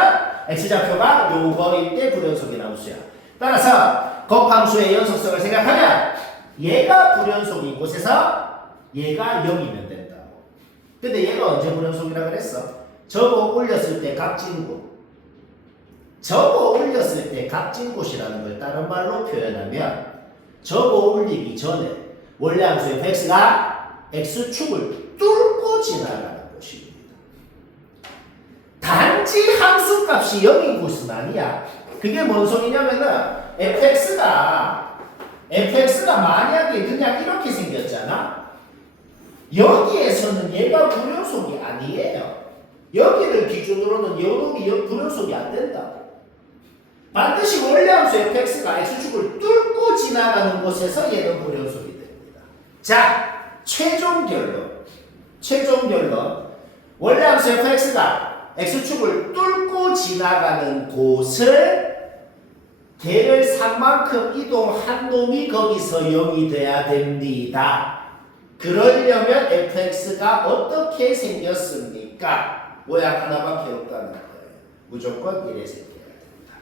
x좌표가 요거일 때 불연속인 함수야. 따라서 곱함수의 연속성을 생각하면 얘가 불연속인 곳에서 얘가 0이면 된다고. 근데 얘가 언제 불연속이라고 그랬어? 적어 올렸을 때 각진곳. 적어 올렸을 때 각진곳이라는 걸 다른 말로 표현하면 적어 올리기 전에 원래 함수 fx가 x축을 뚫고 지나가는 곳입니다. 단지 함수값이 0인 곳은 아니야. 그게 뭔 소리냐면은 fx가 만약에 그냥 이렇게 생겼잖아. 여기에서는 얘가 불연속이 아니에요. 여기를 기준으로는 요놈이 불연속이 안 된다. 반드시 원래 함수 fx가 x축을 뚫고 지나가는 곳에서 얘는 불연속이 됩니다. 자, 최종 결론. 원래 함수 fx가 x축을 뚫고 지나가는 곳을 걔를 3만큼 이동한 놈이 거기서 0이 돼야 됩니다. 그러려면 fx가 어떻게 생겼습니까? 모양 하나밖에 없다는 거예요. 무조건 이래 생겨야 된다.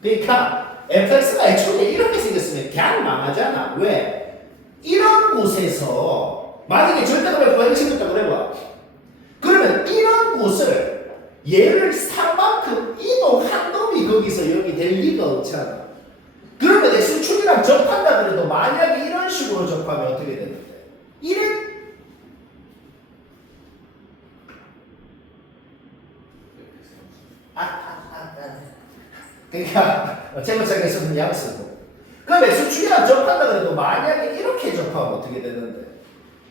그러니까 fx가 애초에 이렇게 생겼으면 그냥 망하잖아. 왜? 이런 곳에서 만약에 절대값을 구하기 생겼다 그래봐. 그러면 이런 곳을 얘를 3만큼 이동한 놈이 거기서 0이 될 리가 없잖아. 그러면 x축이랑 접한다 그래도 만약에 이런 식으로 접하면 어떻게 되는데? 이래 그러니까 제곱장에서는 양쓰고 그럼 x축이랑 접한다 그래도 만약에 이렇게 접하면 어떻게 되는데?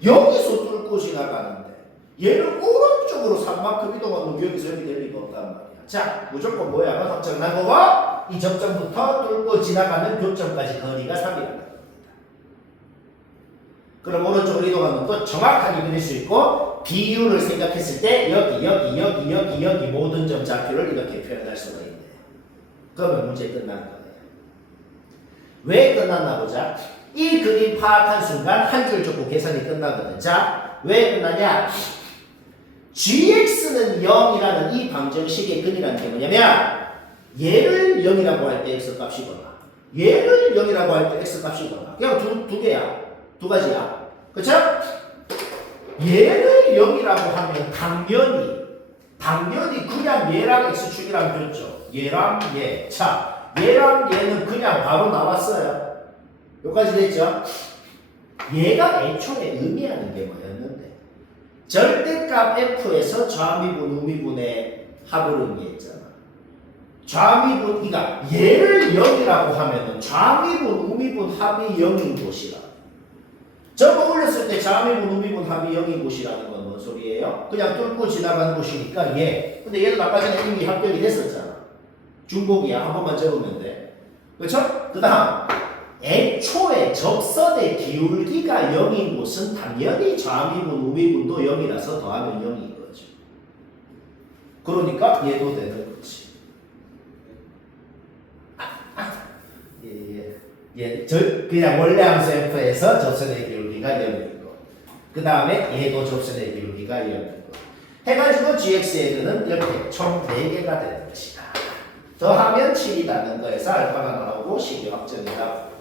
여기서 뚫고 지나가는데 얘를 오른쪽으로 3만큼 이동한 놈 여기서 여기 될 리가 없단 말이야. 자, 무조건 뭐야? 확정난 거고 이 접점부터 뚫고 지나가는 교점까지 거리가 3이라는 겁니다. 그럼 오른쪽으로 이동하는 놈도 정확하게 그릴 수 있고 비율을 생각했을 때 여기 모든 점 좌표를 이렇게 표현할 수가 있네. 그러면 문제 끝난 거예요. 왜 끝났나 보자. 이 그림 파악한 순간 한 줄 좁고 계산이 끝나거든. 자, 왜 끝나냐? gx는 0이라는 이 방정식의 근이라는 게 뭐냐면 얘를 0이라고 할 때 x값이거나 얘를 0이라고 할 때 x값이거나 그냥 두 개야. 두 가지야. 그쵸? 얘를 0이라고 하면 당연히 그냥 얘랑 x축이랑 그렸죠. 얘랑 얘. 자, 얘랑 얘는 그냥 바로 나왔어요. 여기까지 됐죠? 얘가 애초에 의미하는 게 뭐였는데 절대값 f에서 좌미분, 우미분의 합을 의미했잖아. 좌미분, 그러니까 얘를 0이라고 하면은 좌미분, 우미분 합이 0인 곳이라. 저거 올렸을 때 좌미분, 우미분 합이 0인 곳이라는 건 뭔 소리예요? 그냥 뚫고 지나가는 곳이니까 얘. 근데 얘는 아까 전에 이미 합격이 됐었잖아. 중복이야. 한 번만 적으면 돼. 그렇죠? 그 다음 애초에 접선의 기울기가 0인 곳은 당연히 좌미분, 우미분도 0이라서 더하면 0인 거죠. 그러니까 얘도 되는 거지. 그냥 원래 함수 f에서 접선의 기울기가 0이고, 그 다음에 얘도 접선의 기울기가 0이고, 해가지고 gx에는 이렇게 총 4개가 되는 것이다. 더하면 7이 나는 거에서 알파가 나오고 식이 확정이다.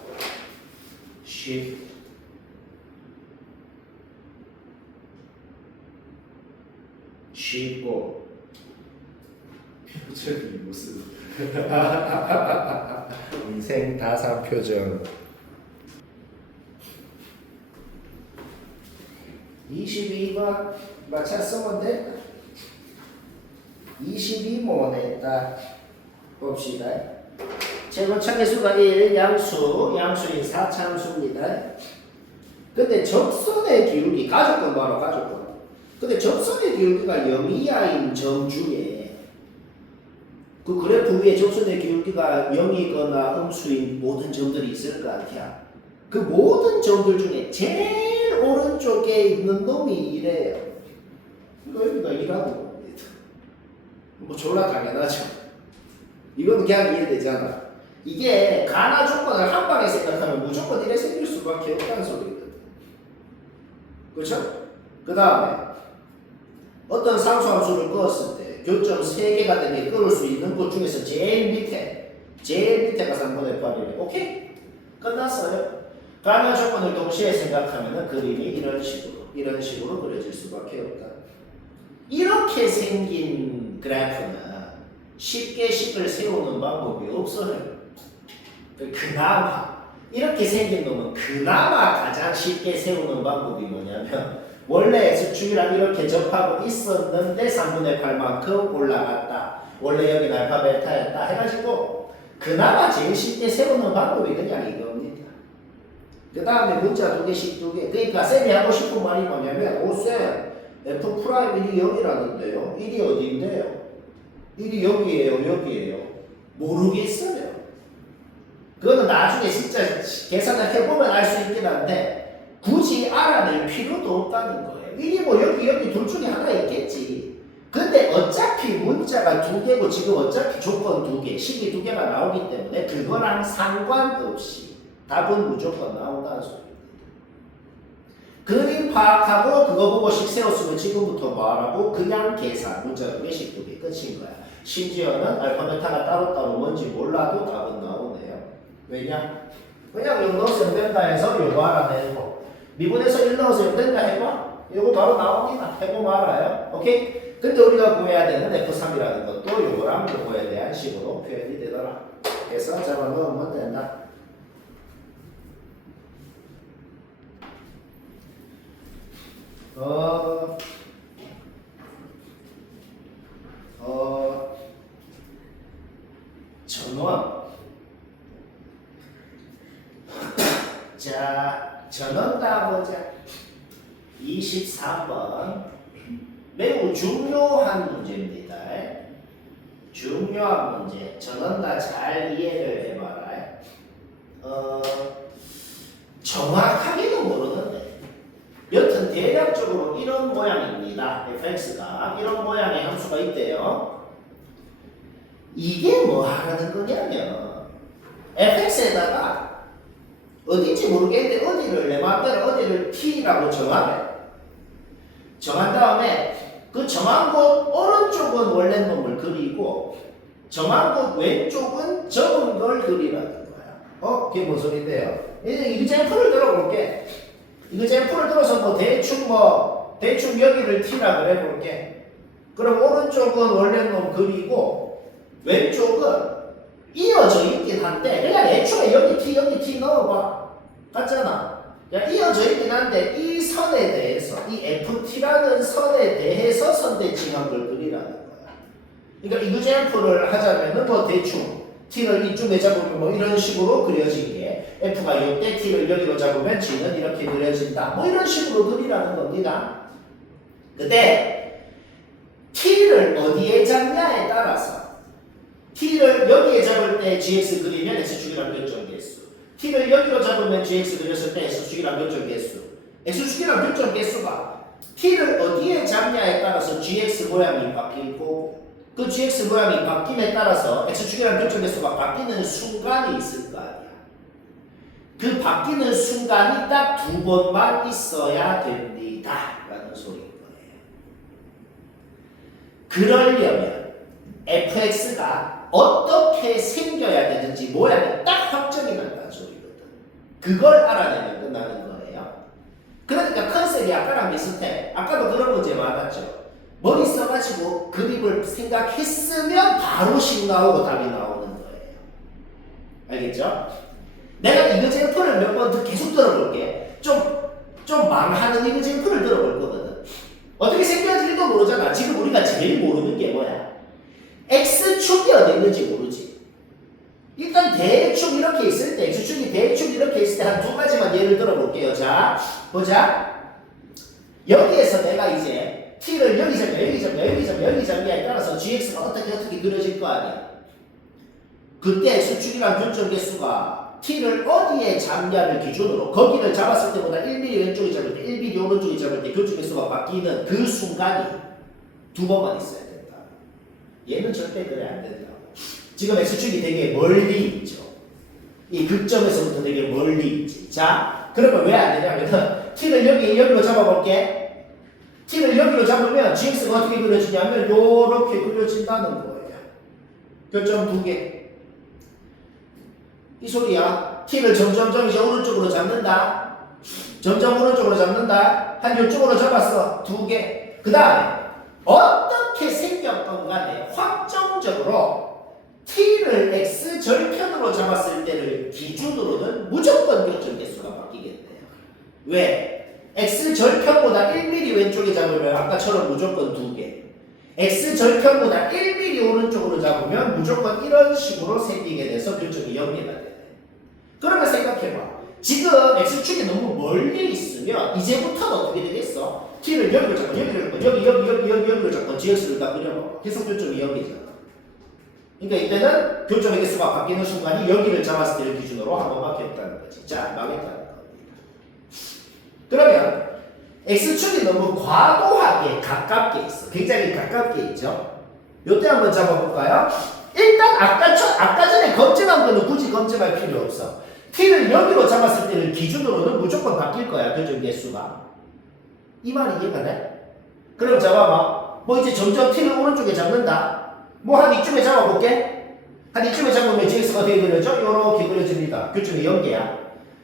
쉽고 표정이 무슨 인생 다산 표정. 22번 마차 쓰면 돼? 22번 했다. 봅시다. 제곱창의 수가 1, 양수인 4참수입니다. 근데 접선의 기울기, 가족권 바로 가족권. 근데 접선의 기울기가 0 이하인 점 중에 그 그래프 위에 접선의 기울기가 0이거나 음수인 모든 점들이 있을 거 아니야. 그 모든 점들 중에 제일 오른쪽에 있는 놈이 이래요. 여기가 2라고 봅니다. 뭐 졸라 당연하죠. 이건 그냥 이해되잖아. 이게 가나 조건을 한 방에 생각하면 무조건 이래 생길 수밖에 없다는 소리거든. 그렇죠? 그 다음에 어떤 상수함수를 그었을 때 교점 3개가 되게 끌을 수 있는 것 중에서 제일 밑에가 3분의 8이래. 오케이? 끝났어요. 가나 조건을 동시에 생각하면 그림이 이런 식으로 그려질 수밖에 없다. 이렇게 생긴 그래프는 쉽게 식을 세우는 방법이 없어요. 그나마 이렇게 생긴 놈은 그나마 가장 쉽게 세우는 방법이 뭐냐면 원래 X축이랑 이렇게 접하고 있었는데 3분의 8만큼 올라갔다. 원래 여기는 알파 베타였다 해가지고 그나마 제일 쉽게 세우는 방법이 그냥 이겁니다. 그 다음에 문자 2개씩 2개. 그러니까 쌤이 하고 싶은 말이 뭐냐면 쌤 F 프라임 1이 0이라는데요. 1이 어디인데요? 1이 여기에요. 모르겠어요. 그거는 나중에 진짜 계산을 해보면 알 수 있긴 한데 굳이 알아낼 필요도 없다는 거예요. 1이 뭐 여기 둘 중에 하나 있겠지. 근데 어차피 문자가 2개고 지금 어차피 조건 2개, 식이 2개가 나오기 때문에 그거랑 상관없이 답은 무조건 나온다는 소리입니다. 그림 파악하고 그거 보고 식 세웠으면 지금부터 뭐하라고? 그냥 계산, 문자 2개씩 2개 끝인 거야. 심지어는 알파 베타가 따로따로 뭔지 몰라도 답은 나오네요. 왜냐? 그냥 0 넣어서 0 된다 해서 요거 알아내고 미분에서 1 넣어서 0 된다 해봐 요거 바로 나옵니다. 해보면 알아요. 오케이? 근데 우리가 구해야 되는 F3이라는 것도 요거랑 요거에 대한 식으로 표현이 되더라. 그래서 잡아 넣으면 된다. 전원. 자, 전원 따보자. 23번. 매우 중요한 문제입니다. 중요한 문제. 전원 다 잘 이해를 해봐라. 정확하게도 모르는데. 여튼 대략적으로 이런 모양입니다. fx가 이런 모양의 함수가 있대요. 이게 뭐 하는 거냐면 fx에다가 어딘지 모르겠는데 어디를 내 마음대로 어디를 t라고 정하래. 정한 다음에 그 정한 곳 오른쪽은 원래 놈을 그리고 정한 곳 왼쪽은 적은 걸 그리라는 거야. 그게 무슨 소리인데요? 이제 이그젠플을 들어볼게. 이그젠플을 들어서 대충 여기를 t라 그래 볼게. 그럼 오른쪽은 원래 놈 그리고 왼쪽은 이어져 있긴 한데 그냥 애초에 여기 t 넣어봐. 맞잖아. 이어져 있긴 한데 이 선에 대해서 이 ft라는 선에 대해서 선대칭한 걸 그리라는 거야. 그러니까 이그젠플을 하자면은 뭐 대충 t를 이쪽에 잡으면 뭐 이런 식으로 그려진 게 f가 이때 t를 여기로 잡으면 g는 이렇게 그려진다. 뭐 이런 식으로 그리라는 겁니다. 근데 t를 어디에 잡냐에 따라서 t를 여기에 잡을 때 gx 그리면 x축이랑 결정 개수, t를 여기로 잡으면 gx 그렸을 때 x축이랑 교점 개수. x축이랑 교점 개수가 t를 어디에 잡냐에 따라서 gx 모양이 바뀌고 그 gx 모양이 바뀜에 따라서 x축이랑 교점 개수가 바뀌는 순간이 있을 거 아니야. 그 바뀌는 순간이 딱 2번만 있어야 됩니다. 라는 소리인 거예요. 그러려면 fx가 어떻게 생겨야 되는지 모양이 딱 확정이 난다는 소리거든. 그걸 알아내면 끝나는 거예요. 그러니까 컨셉이 아까랑 비슷해. 아까도 그런 문제 많았죠. 머리 써가지고 그림을 생각했으면 바로 식 나오고 답이 나오는 거예요. 알겠죠? 내가 이그젠플을 몇 번 계속 들어볼게. 좀 망하는 이그젠플을 들어볼 거거든. 어떻게 생겨질지도 모르잖아. 지금 우리가 제일 모르는 게 뭐야? X축이 어디 있는지 모르지. 일단 대충 이렇게 있을 때, X축이 대충 이렇게 있을 때 한 두 가지만 예를 들어볼게요. 자, 보자. 여기에서 내가 이제 T를 여기 잡냐에 따라서 GX가 어떻게 그려질 거 아니야. 그때 X축이랑 교점 개수가 T를 어디에 잡냐를 기준으로 거기를 잡았을 때보다 1mm 왼쪽에 잡을 때 1mm 오른쪽에 잡을 때 교점 개수가 바뀌는 그 순간이 2번만 있어야 된다. 얘는 절대 그래 안 된다고. 지금 X축이 되게 멀리 있죠. 이 극점에서부터 되게 멀리 있지. 자, 그러면 왜 안 되냐면 T를 여기로 잡아볼게. T를 여기로 잡으면 GX가 어떻게 그려지냐면 요렇게 그려진다는 거예요. 교점 2개. 이 소리야. T를 점점점 이제 오른쪽으로 잡는다. 점점 오른쪽으로 잡는다. 한 요쪽으로 잡았어. 2개. 그 다음에 어떻게 생겼건 간에 확정적으로 T를 X절편으로 잡았을 때를 기준으로는 무조건 교점 개수가 바뀌겠네요. 왜? X절편보다 1mm 왼쪽에 잡으면 아까처럼 무조건 2개. X절편보다 1mm 오른쪽으로 잡으면 무조건 이런 식으로 생기게 돼서 교점이 0개가 돼. 그러면 생각해봐. 지금 X축이 너무 멀리 있으면 이제부터는 어떻게 되겠어? T를 여기로 잡고 여기로 잡고 GX를 다 그려봐. 계속 교점이 0이잖아. 그러니까 이때는 교점의 개수가 바뀌는 순간이 여기를 잡았을 때를 기준으로 한 번밖에 없다는 거지. 자, 망했다는 겁니다. 그러면 X축이 너무 과도하게 가깝게 있어. 굉장히 가깝게 있죠. 요때 한번 잡아볼까요? 일단 아까 전에 검증한 거는 굳이 검증할 필요 없어. T를 여기로 잡았을 때를 기준으로는 무조건 바뀔 거야. 교점 개수가. 이 말이 이해가 돼? 그럼 잡아봐. 뭐 이제 점점 T를 오른쪽에 잡는다. 뭐 한 이쯤에 잡아볼게. 한 이쯤에 잡으면 GX가 어떻게 그려져? 요렇게 그려집니다. 교점이 0개야.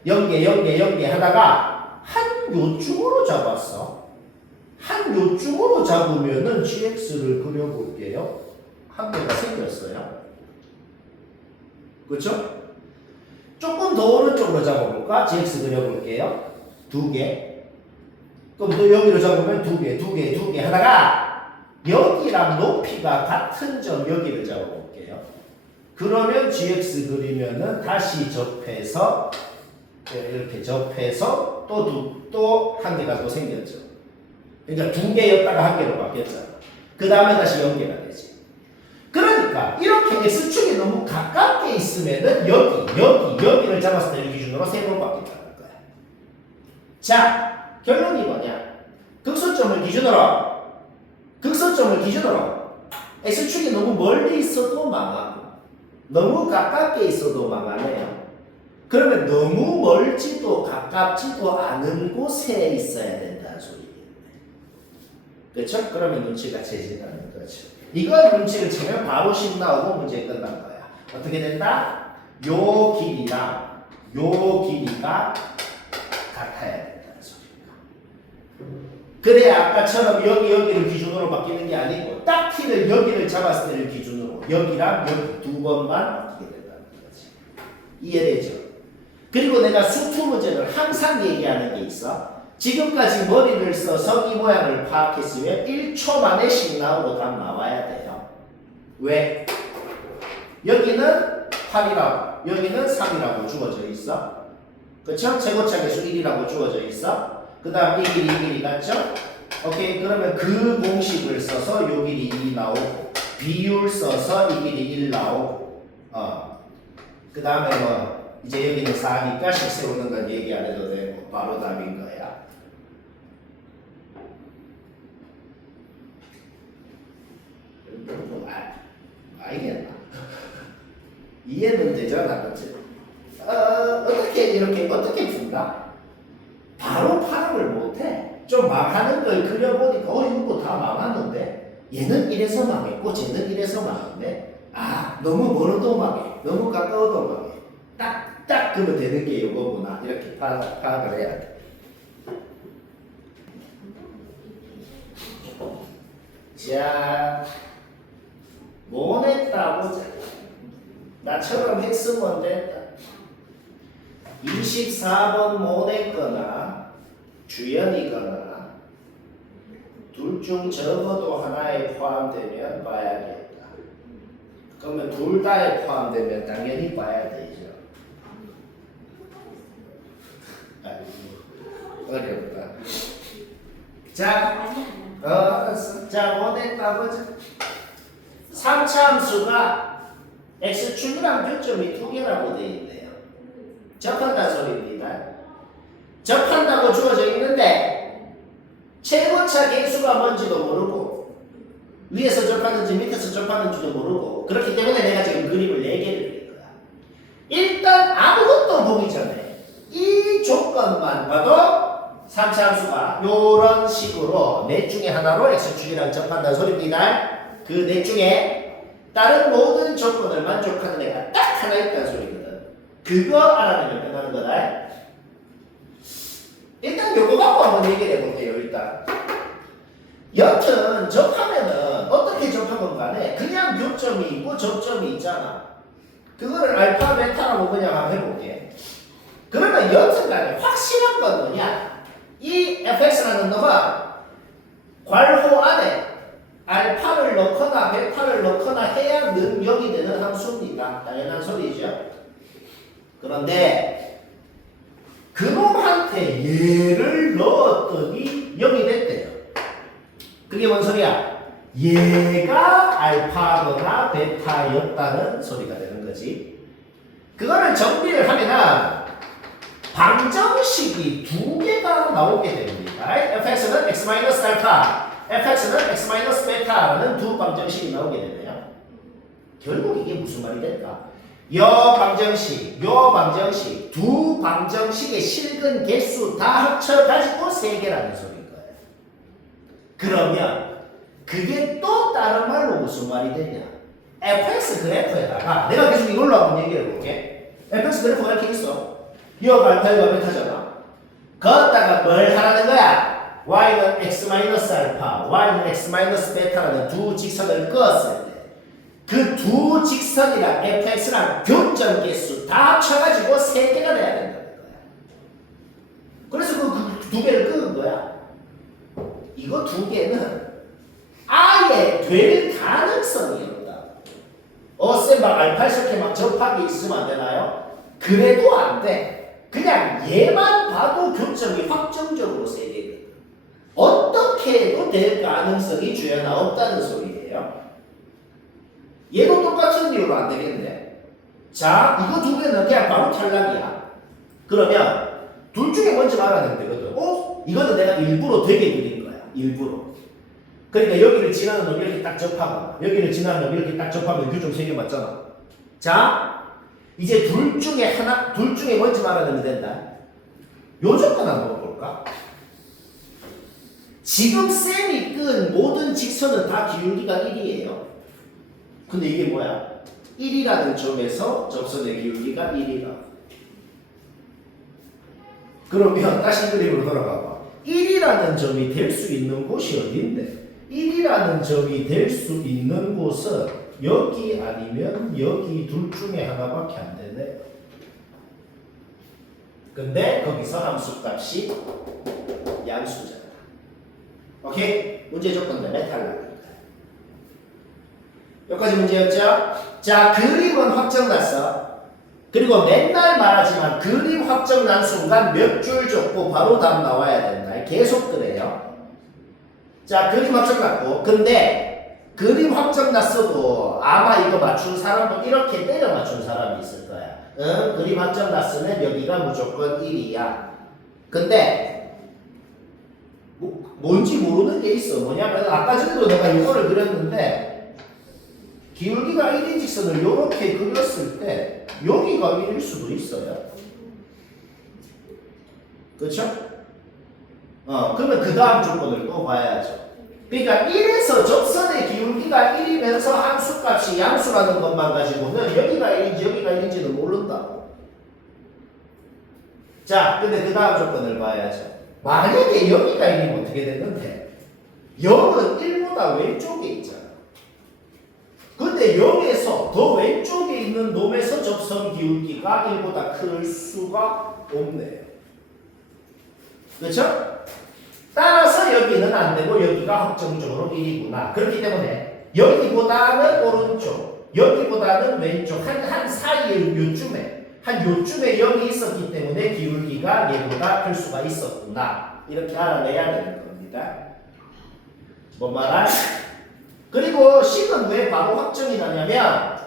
0개 하다가 한 요쯤으로 잡았어. 한 요쯤으로 잡으면은 GX를 그려볼게요. 한 개가 생겼어요. 그렇죠? 조금 더 오른쪽으로 잡아볼까? GX 그려볼게요. 2개. 그럼 또 여기로 잡으면 2개 하다가 여기랑 높이가 같은 점 여기를 잡아볼게요. 그러면 GX 그리면은 다시 접해서 이렇게 접해서 또 한 개가 또 생겼죠. 그러니까 2개였다가 한 개로 바뀌었잖아. 그 다음에 다시 0개가 되지. 그러니까 이렇게 X축이 너무 가깝게 있으면은 여기를 잡았을 때 기준으로 3번 바뀐다는 거야. 자, 결론이 뭐냐? 극소점을 기준으로 X축이 너무 멀리 있어도 망하고 너무 가깝게 있어도 망하네요. 그러면 너무 멀지도 가깝지도 않은 곳에 있어야 된다는 소리겠네. 그렇죠? 그러면 눈치가 채진다는 거죠. 이거 눈치를 채면 바로 식 나오고 문제 끝난 거야. 어떻게 된다? 요 길이랑 요 길이가 같아야 된다는 소리가. 그래야 아까처럼 여기를 기준으로 바뀌는 게 아니고 딱 T를 여기를 잡았을 때를 기준으로 여기랑 여기 2번만 바뀌게 된다는 거지. 이해되죠? 그리고 내가 수투 문제를 항상 얘기하는 게 있어. 지금까지 머리를 써서 이 모양을 파악했으면 1초 만에 식 나오고 답 나와야 돼요. 왜? 여기는 8이라고 여기는 3이라고 주어져 있어. 그쵸? 최고차 계수 1이라고 주어져 있어. 그 다음 이 길이 같죠? 오케이. 그러면 그 공식을 써서 요 길이 2 나오고 비율 써서 이 길이 1 나오고 그 다음에 뭐 이제 여기는 4니까 식 세우는 건 얘기 안 해도 되고 바로 답인 거야. 알겠나? 이해는 되잖아, 그치? 어떻게 이렇게 어떻게 푼다? 바로 파악을 못해. 좀 망하는 걸 그려보니까 이거 뭐 다 망하는데 얘는 이래서 망했고 쟤는 이래서 망했네. 아, 너무 멀어도 망해, 너무 가까워도 망해. 딱 그러면 되는 게 이거구나. 이렇게 파악을 해야 돼. 자, 뭐 냈다 보자. 나처럼 했으면 됐다. 24번 뭐 냈거나 주연이거나 둘 중 적어도 하나에 포함되면 봐야겠다. 그러면 둘 다에 포함되면 당연히 봐야 되죠. 아이고, 어렵다. 자, 알았어. 자, 뭐 냈다 보자. 3차 함수가 x축이랑 교점이 두 개라고 되어 있네요. 접한다 소리입니다. 접한다고 주어져 있는데 최고차 개수가 뭔지도 모르고 위에서 접하는지 밑에서 접하는지도 모르고 그렇기 때문에 내가 지금 그림을 4개를 그린 거야. 일단 아무것도 보기 전에 이 조건만 봐도 3차 함수가 이런 식으로 넷 중에 하나로 x축이랑 접한다는 소리입니다. 그 넷 중에 다른 모든 조건을 만족하는 애가 딱 하나 있다는 소리거든. 그거 알아내면 끝나는 거다. 일단 요거 갖고 한번 얘기를 해볼게요. 일단 여튼 접하면은 어떻게 접하건 간에 그냥 교점이 있고 접점이 있잖아. 그거를 알파 베타라고 그냥 한번 해볼게. 그러면 여튼 간에 확실한 건 뭐냐, 이 fx라는 놈은 괄호 안에 알파를 넣거나 베타를 넣거나 해야 능력이 되는 함수입니다. 당연한 소리죠. 그런데 그놈한테 얘를 넣었더니 0이 됐대요. 그게 뭔 소리야? 얘가 알파거나 베타였다는 소리가 되는 거지. 그거를 정리를 하면은 방정식이 두 개가 나오게 됩니다. fx는 x-알파, fx는 x-베타라는 두 방정식이 나오게 되네요. 결국 이게 무슨 말이 될까? 요 방정식, 요 방정식, 두 방정식의 실근 개수 다 합쳐가지고 3개라는 소리인 거예요. 그러면 그게 또 다른 말로 무슨 말이 되냐? fx 그래프에다가 내가 계속 이걸로 한번 얘기해 볼게. fx 그래프가 이렇게 있어. 이거 알파, 이거 베타잖아. 거기다가 뭘 하라는 거야? y는 x-알파, y는 x-베타라는 두 직선을 그었을 때 그 두 직선이랑 fx랑 교점 개수 다 합쳐가지고 3개가 돼야 된다는 거야. 그래서 그 두 개를 그은 거야. 이거 두 개는 아예 될 가능성이 없다. 쌤 막 알파 이렇게 막 접하게 있으면 안 되나요? 그래도 안 돼. 그냥 얘만 봐도 교점이 확정적으로 3개거든. 어떻게 해도 될 가능성이 주연아 없다는 소리예요. 얘도 똑같은 이유로 안 되겠네. 자, 이거 두 개는 그냥 바로 탈락이야. 그러면 둘 중에 뭔지 알아내면 되거든. 이거는 내가 일부러 되게 그린 거야. 일부러. 그러니까 여기를 지나는 놈 이렇게 딱 접하고 여기를 지나는 놈 이렇게 딱 접하면 교점 3개 맞잖아. 자, 이제 둘 중에 뭔지 알아내면 된다. 요 조건 한번 볼까? 지금 쌤이 끈 모든 직선은 다 기울기가 1이에요. 근데 이게 뭐야? 1이라는 점에서 접선의 기울기가 1이다. 그러면 다시 그림으로 돌아가 봐. 1이라는 점이 될 수 있는 곳이 어딘데? 1이라는 점이 될 수 있는 곳은 여기 아니면 여기 둘 중에 하나밖에 안 되네. 근데 거기서 함수값이 양수잖아. 오케이? 문제 조건 때문에 탈락입니다. 여기까지 문제였죠? 자, 그림은 확정났어. 그리고 맨날 말하지만 그림 확정난 순간 몇 줄 적고 바로 답 나와야 된다. 계속 그래요. 자, 그림 확정났고, 근데 그림 확정났어도 아마 이거 맞춘 사람도 이렇게 때려 맞춘 사람이 있을 거야. 그림 확정 났으면 여기가 무조건 1이야. 근데 뭔지 모르는 게 있어. 뭐냐면 아까 전에도 내가 이거를 그렸는데 기울기가 1인 직선을 이렇게 그렸을 때 여기가 1일 수도 있어요. 그렇죠? 그러면 그 다음 조건을 또 봐야죠. 그러니까 1에서 접선의 기울기가 1이면서 함수값이 양수라는 것만 가지고는 여기가 1인지 여기가 1인지는 모른다고. 자, 근데 그 다음 조건을 봐야죠. 만약에 여기가 1이면 어떻게 되는데 0은 1보다 왼쪽에 있잖아. 근데 0에서 더 왼쪽에 있는 놈에서 접선 기울기가 1보다 클 수가 없네요. 그렇죠? 따라서 여기는 안 되고 여기가 확정적으로 1이구나. 그렇기 때문에 여기보다는 오른쪽, 여기보다는 왼쪽, 한 사이에 요쯤에 0이 있었기 때문에 기울기가 얘보다 클 수가 있었구나. 이렇게 알아내야 되는 겁니다. 뭔 말할? 그리고 식은 왜 바로 확정이 나냐면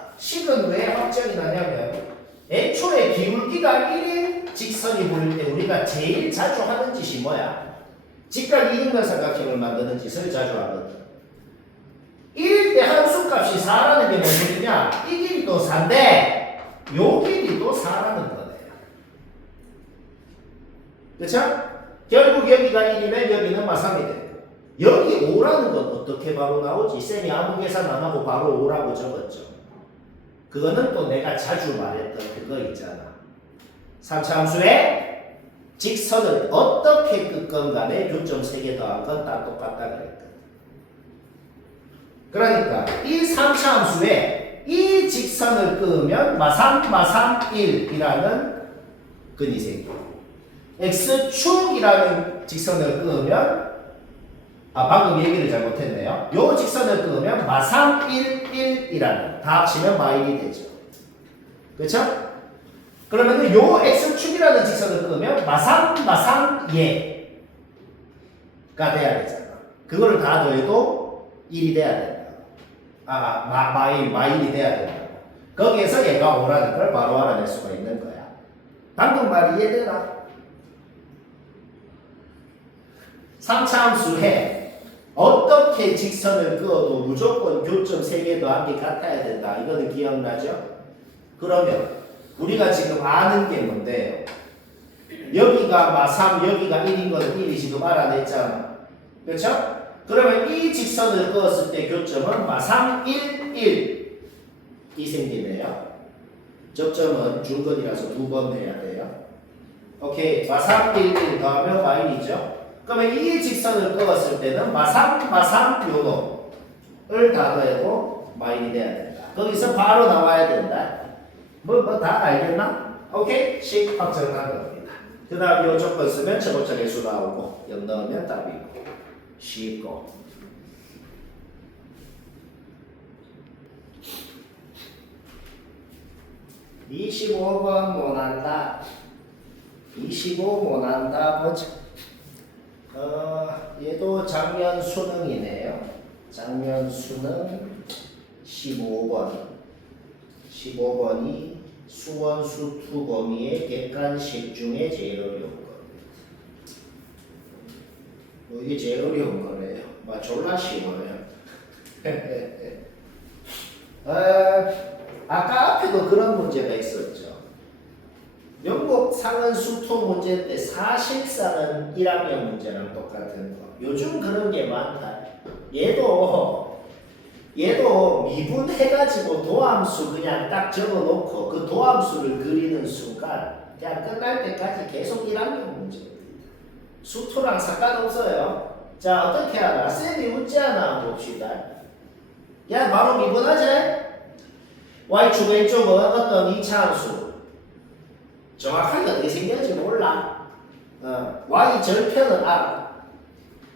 애초에 기울기가 1인 직선이 보일 때 우리가 제일 자주 하는 짓이 뭐야? 직각 이등변 삼각형을 만드는 짓을 자주 하거든. 1일 때 함수값이 4라는 게 뭔 소리냐? 이 길이도 4인데 요 길이도 4라는 거네요. 그쵸? 결국 여기가 1이면 여기는 3이 되고 여기 5라는 건 어떻게 바로 나오지? 쌤이 아무 계산 안 하고 바로 5라고 적었죠. 그거는 또 내가 자주 말했던 그거 있잖아. 3차 함수에 직선을 어떻게 끄건 간에 교점 3개 더한 건 다 똑같다 그랬거든. 그러니까 이 3차 함수에 이 직선을 끄면 마삼 1이라는 근이 생겨. x축이라는 직선을 끄면 방금 얘기를 잘못했네요. 요 직선을 끄면 마삼 1이라는 다 합치면 마1이 되죠. 그렇죠? 그러면 요 x축이라는 직선을 끄면 마삼 예가 돼야 되잖아. 그거를 다 더해도 1이 돼야 된다. 마1이 돼야 된다. 거기에서 얘가 5라는 걸 바로 알아낼 수가 있는 거야. 방금 말 이해되나? 3차 함수에 어떻게 직선을 그어도 무조건 교점 3개 더한 게 같아야 된다. 이거는 기억나죠? 그러면 우리가 지금 아는 게 뭔데요? 여기가 마3, 여기가 1인 거는 1이 지금 알아냈잖아. 그렇죠? 그러면 이 직선을 그었을 때 교점은 마3, 1 이 생기네요. 접점은 중근이라서 2번 해야 돼요. 오케이, 마3, 1 더하면 마1이죠. 그러면 이 직선을 그었을 때는 마3 요놈을 다 더해도 마1이 돼야 된다. 거기서 바로 나와야 된다. 다 알겠나? 오케이? 식 확정한 겁니다. 그 다음 이 조건 쓰면 최고차 계수 나오고 0 넣으면 답이고 쉽고. (25번) 못한다. 25 못한다. 보자. 얘도 작년 수능이네요. 작년 수능 15번. 15번이 수원수 투 범위의 객관식 중에 제일 어려운 겁니다. 이게 제일 어려운 거래요. 졸라 쉬워요. 아까 앞에도 그런 문제가 있었죠. 영국 상은 수투 문제 때 사실상은 1학년 문제랑 똑같은 거. 요즘 그런 게 많다. 얘도 미분해가지고 도함수 그냥 딱 적어놓고 그 도함수를 그리는 순간 그냥 끝날 때까지 계속 1학년 문제입니다. 수투랑 상관없어요. 자, 어떻게 하나? 쌤이 웃지 않아 봅시다. 야, 바로 미분하지? y축 왼쪽은 어떤 2차 함수. 정확하게 어떻게 생겼는지 몰라. y 절편은 알아.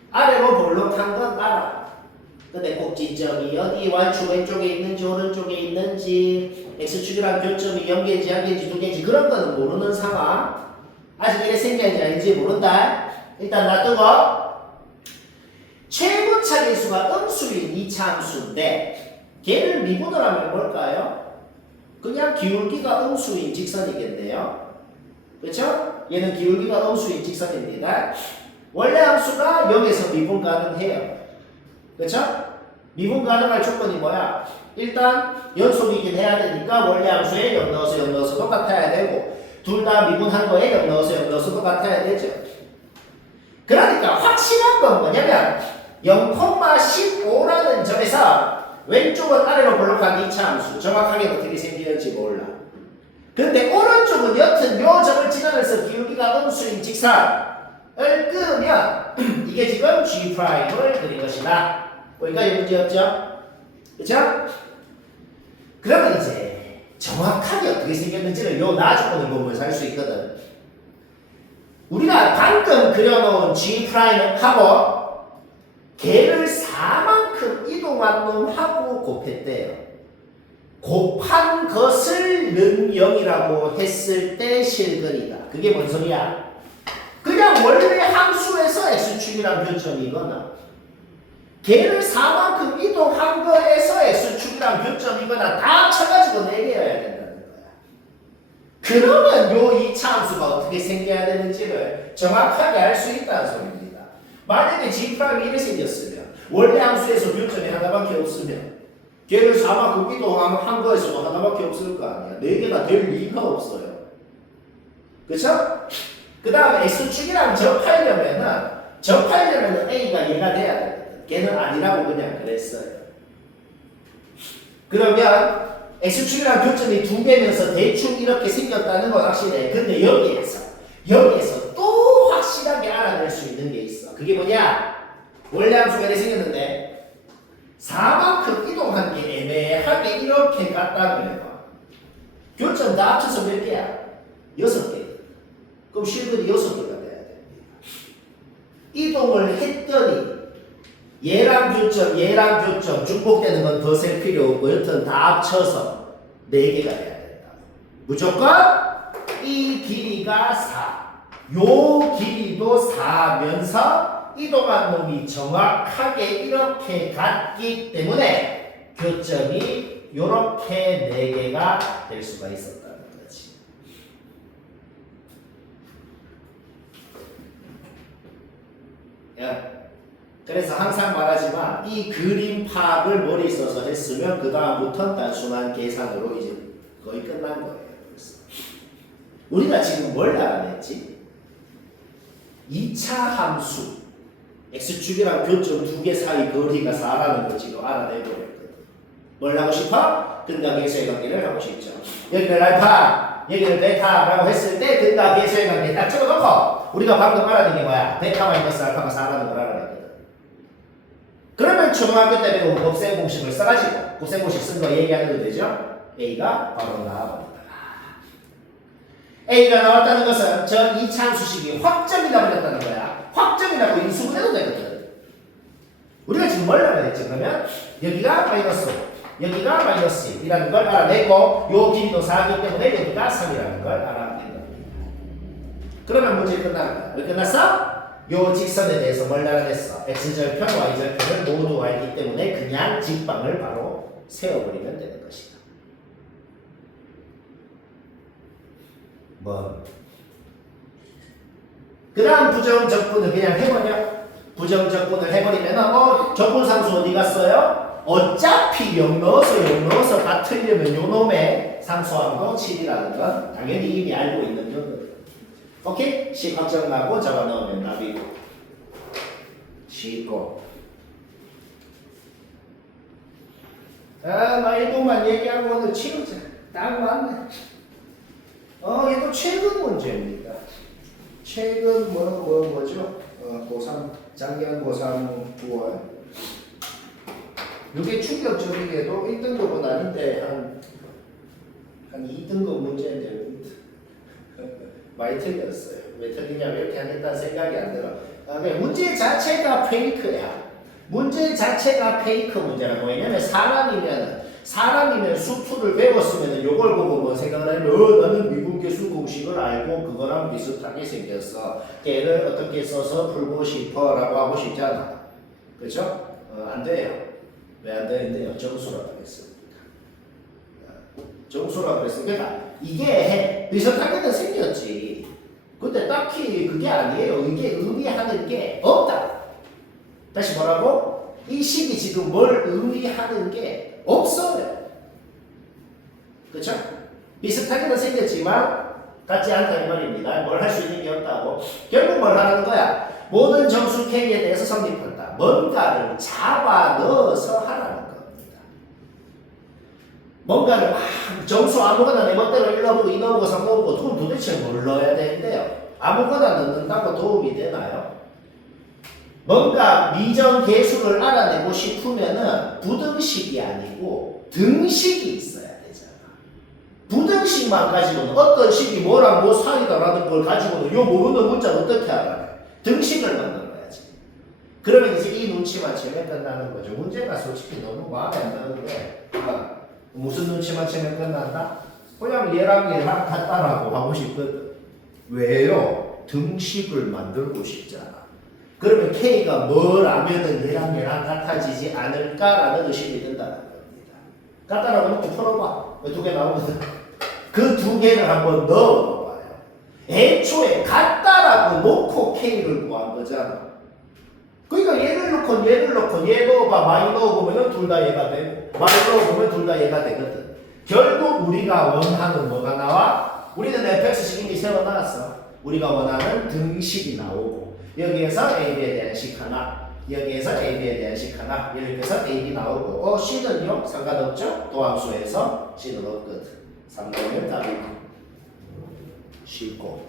아래로 볼록한 건 알아. 근데 꼭지점이 어디 y축 왼쪽에 있는지 오른쪽에 있는지 x축이랑 교점이 0개인지 1개인지 2개인지 그런 거는 모르는 상황. 아직 이래 생겼는지 아닌지 모른다. 일단 놔두고 최고차 계수가 음수인 2차 함수인데 걔를 미분을 하면 뭘까요? 그냥 기울기가 음수인 직선이겠네요. 그렇죠? 얘는 기울기가 음수인 직선입니다. 원래 함수가 0에서 미분 가능해요. 그렇죠? 미분 가능할 조건이 뭐야? 일단 연속이긴 해야 되니까 원래 함수에 0 넣어서 0 넣어서 똑같아야 되고 둘 다 미분한 거에 0 넣어서 0 넣어서 똑같아야 되죠. 그러니까 확실한 건 뭐냐면 0,15라는 점에서 왼쪽은 아래로 볼록한 2차 함수 정확하게 어떻게 생기는지 몰라. 근데 오른쪽은 여튼 요 점을 지나면서 기울기가 음수인 직선을 끄면 이게 지금 G'을 그린 것이다. 여기까지 문제였죠? 그쵸? 그러면 이제 정확하게 어떻게 생겼는지를 요 나주권을 보면서 알 수 있거든. 우리가 방금 그려놓은 G'하고 걔를 4만큼 이동한 놈하고 곱했대요. 곱한 것을 는 0이라고 했을 때 실근이다. 그게 뭔 소리야? 그냥 원래 함수에서 x축이란 교점이거나 걔를 4만큼 이동한 거에서 x축이란 교점이거나 다 쳐가지고 4개여야 된다는 거야. 그러면 요 2차 함수가 어떻게 생겨야 되는지를 정확하게 알 수 있다는 소리입니다. 만약에 G'이 이렇게 생겼으면 원래 함수에서 교점이 하나밖에 없으면 걔를 4만큼 이동한 거에서도 하나밖에 없을 거 아니야. 4개가 될 리가 없어요. 그쵸? 그 다음에 x축이랑 접하려면은 a가 얘가 돼야 되거든. 걔는 아니라고 그냥 그랬어요. 그러면 x축이랑 교점이 2개면서 대충 이렇게 생겼다는 건 확실해. 근데 여기에서 또 확실하게 알아낼 수 있는 게 있어. 그게 뭐냐? 원래 함수가 이렇게 생겼는데 4만큼 이동한 게 애매하게 이렇게 갔다고 해봐. 교점 다 합쳐서 몇 개야? 6개. 그럼 실근이 6개가 돼야 됩니다. 이동을 했더니 얘랑 교점 중복되는 건 더 셀 필요 없고 여튼 다 합쳐서 4개가 돼야 된다. 무조건 이 길이가 4. 요 길이도 4면서 이동한 놈이 정확하게 이렇게 같기 때문에 교점이 이렇게 4개가 될 수가 있었다는 거지. 야, 그래서 항상 말하지만 이 그림 파악을 머리에 써서 했으면 그 다음부터는 단순한 계산으로 이제 거의 끝난 거예요. 그래서 우리가 지금 뭘 알아냈지? 2차 함수 x축이랑 교점 2개 사이 거리가 4라는 걸 지금 알아내버렸거든. 뭘 하고 싶어? 근각계수의 관계를 하고 싶죠. 여기를 알파, 여기를 베타라고 했을 때 근각계수의 관계 딱 찍어놓고 우리가 방금 알아낸 게 뭐야? 베타 마이너스 알파가 4라는 걸 알아냈거든. 그러면 초등학교 때 배운 곱셈 공식을 써가지고 곱셈 공식 쓴 거 얘기하는 거 되죠? A가 바로 나와버린다. A가 나왔다는 것은 전 2차 함수식이 확정이 나버렸다는 거야. 확정이 나고 인수분해도 되거든. 우리가 지금 뭘 알아냈지? 그러면 여기가 마이너스 5, 여기가 마이너스 1이라는 걸 알아내고 요 길이도 4이기 때문에 여기가 3이라는 걸 알아낸 겁니다. 그러면 문제 끝나는 거야. 왜 끝났어? 요 직선에 대해서 뭘 알아냈어? x절편, y절편을 모두 알기 때문에 그냥 직방을 바로 세워버리면 되는 것이다. 그 다음 부정적분을 그냥 해버려. 부정적분을 해버리면 적분상수 어디 갔어요? 어차피 0 넣어서 같으려면 요 놈의 상수함도 7이라는 건 당연히 이미 알고 있는 거거든. 오케이? 식 확정 나고 잡아 넣으면 답이고 쉽고. 나 1분만 얘기하고 오늘 치우자. 딱 맞네. 얘도 최근 문제입니다. 최근 뭐죠? 고3 작년 고3 9월. 이게 충격적이게도 1등급은 아닌데 한 2등급 문제인데 많이 틀렸어요. 왜 틀리냐면 이렇게 하겠다는 생각이 안 들어. 문제 자체가 페이크야. 문제 자체가 페이크 문제라고. 왜냐면 사람이면 수투를 배웠으면 요걸 보고 뭐 생각을 하면 나는 미분계수 공식을 알고 그거랑 비슷하게 생겼어. 걔를 어떻게 써서 풀고 싶어 라고 하고 싶잖아. 그렇죠? 안 돼요. 왜 안 되는데요? 점수라고 했습니다. 정수라고 그랬으니까 이게 비슷하게는 생겼지. 근데 딱히 그게 아니에요. 이게 의미하는 게 없다. 다시 뭐라고? 이 식이 지금 뭘 의미하는 게 없어요. 그쵸? 비슷하게는 생겼지만 같지 않다 이 말입니다. 뭘 할 수 있는 게 없다고. 결국 뭘 하는 거야? 모든 정수 K에 대해서 성립한다. 뭔가를 잡아 넣어서 하라는 겁니다. 뭔가를 정수 아무거나 내 멋대로 1 넣어보고 2 넣어보고 3 넣어보고 그럼 도대체 뭘 넣어야 되는데요? 아무거나 넣는다고 도움이 되나요? 뭔가 미정 계수를 알아내고 싶으면은 부등식이 아니고 등식이 있어야 되잖아. 부등식만 가지고는 어떤 식이 뭐랑 뭐 사이다라는 걸 가지고는 요 모르는 문자를 어떻게 알아내? 등식을 만들어야지. 그러면 이제 이 눈치만 채면 끝나는 거죠. 문제가 솔직히 너무 마음에 안 드는데 무슨 눈치만 채면 끝난다? 그냥 얘랑 같다라고 하고 싶거든. 왜요? 등식을 만들고 싶잖아. 그러면 K가 뭐라면은 얘랑 같아지지 않을까라는 의심이 든다는 겁니다. 같다라고 놓고 풀어봐. 두 개 나오거든. 그 두 개를 한번 넣어봐요. 애초에 같다라고 놓고 K를 구한 거잖아. 그러니까 얘를 넣고 얘 넣어봐. 많이 넣어보면 둘 다 얘가 되고 많이 넣어보면 둘 다 얘가 되거든. 결국 우리가 원하는 뭐가 나와? 우리는 fx식 이미 세워놨어. 우리가 원하는 등식이 나오고 여기에서 AB에 대한 식 하나, 여기에서 AB에 대한 식 하나, 이렇게 해서 AB 나오고 C는요? 상관없죠? 도함수에서 C는 없거든. 3번을 답이 쉽고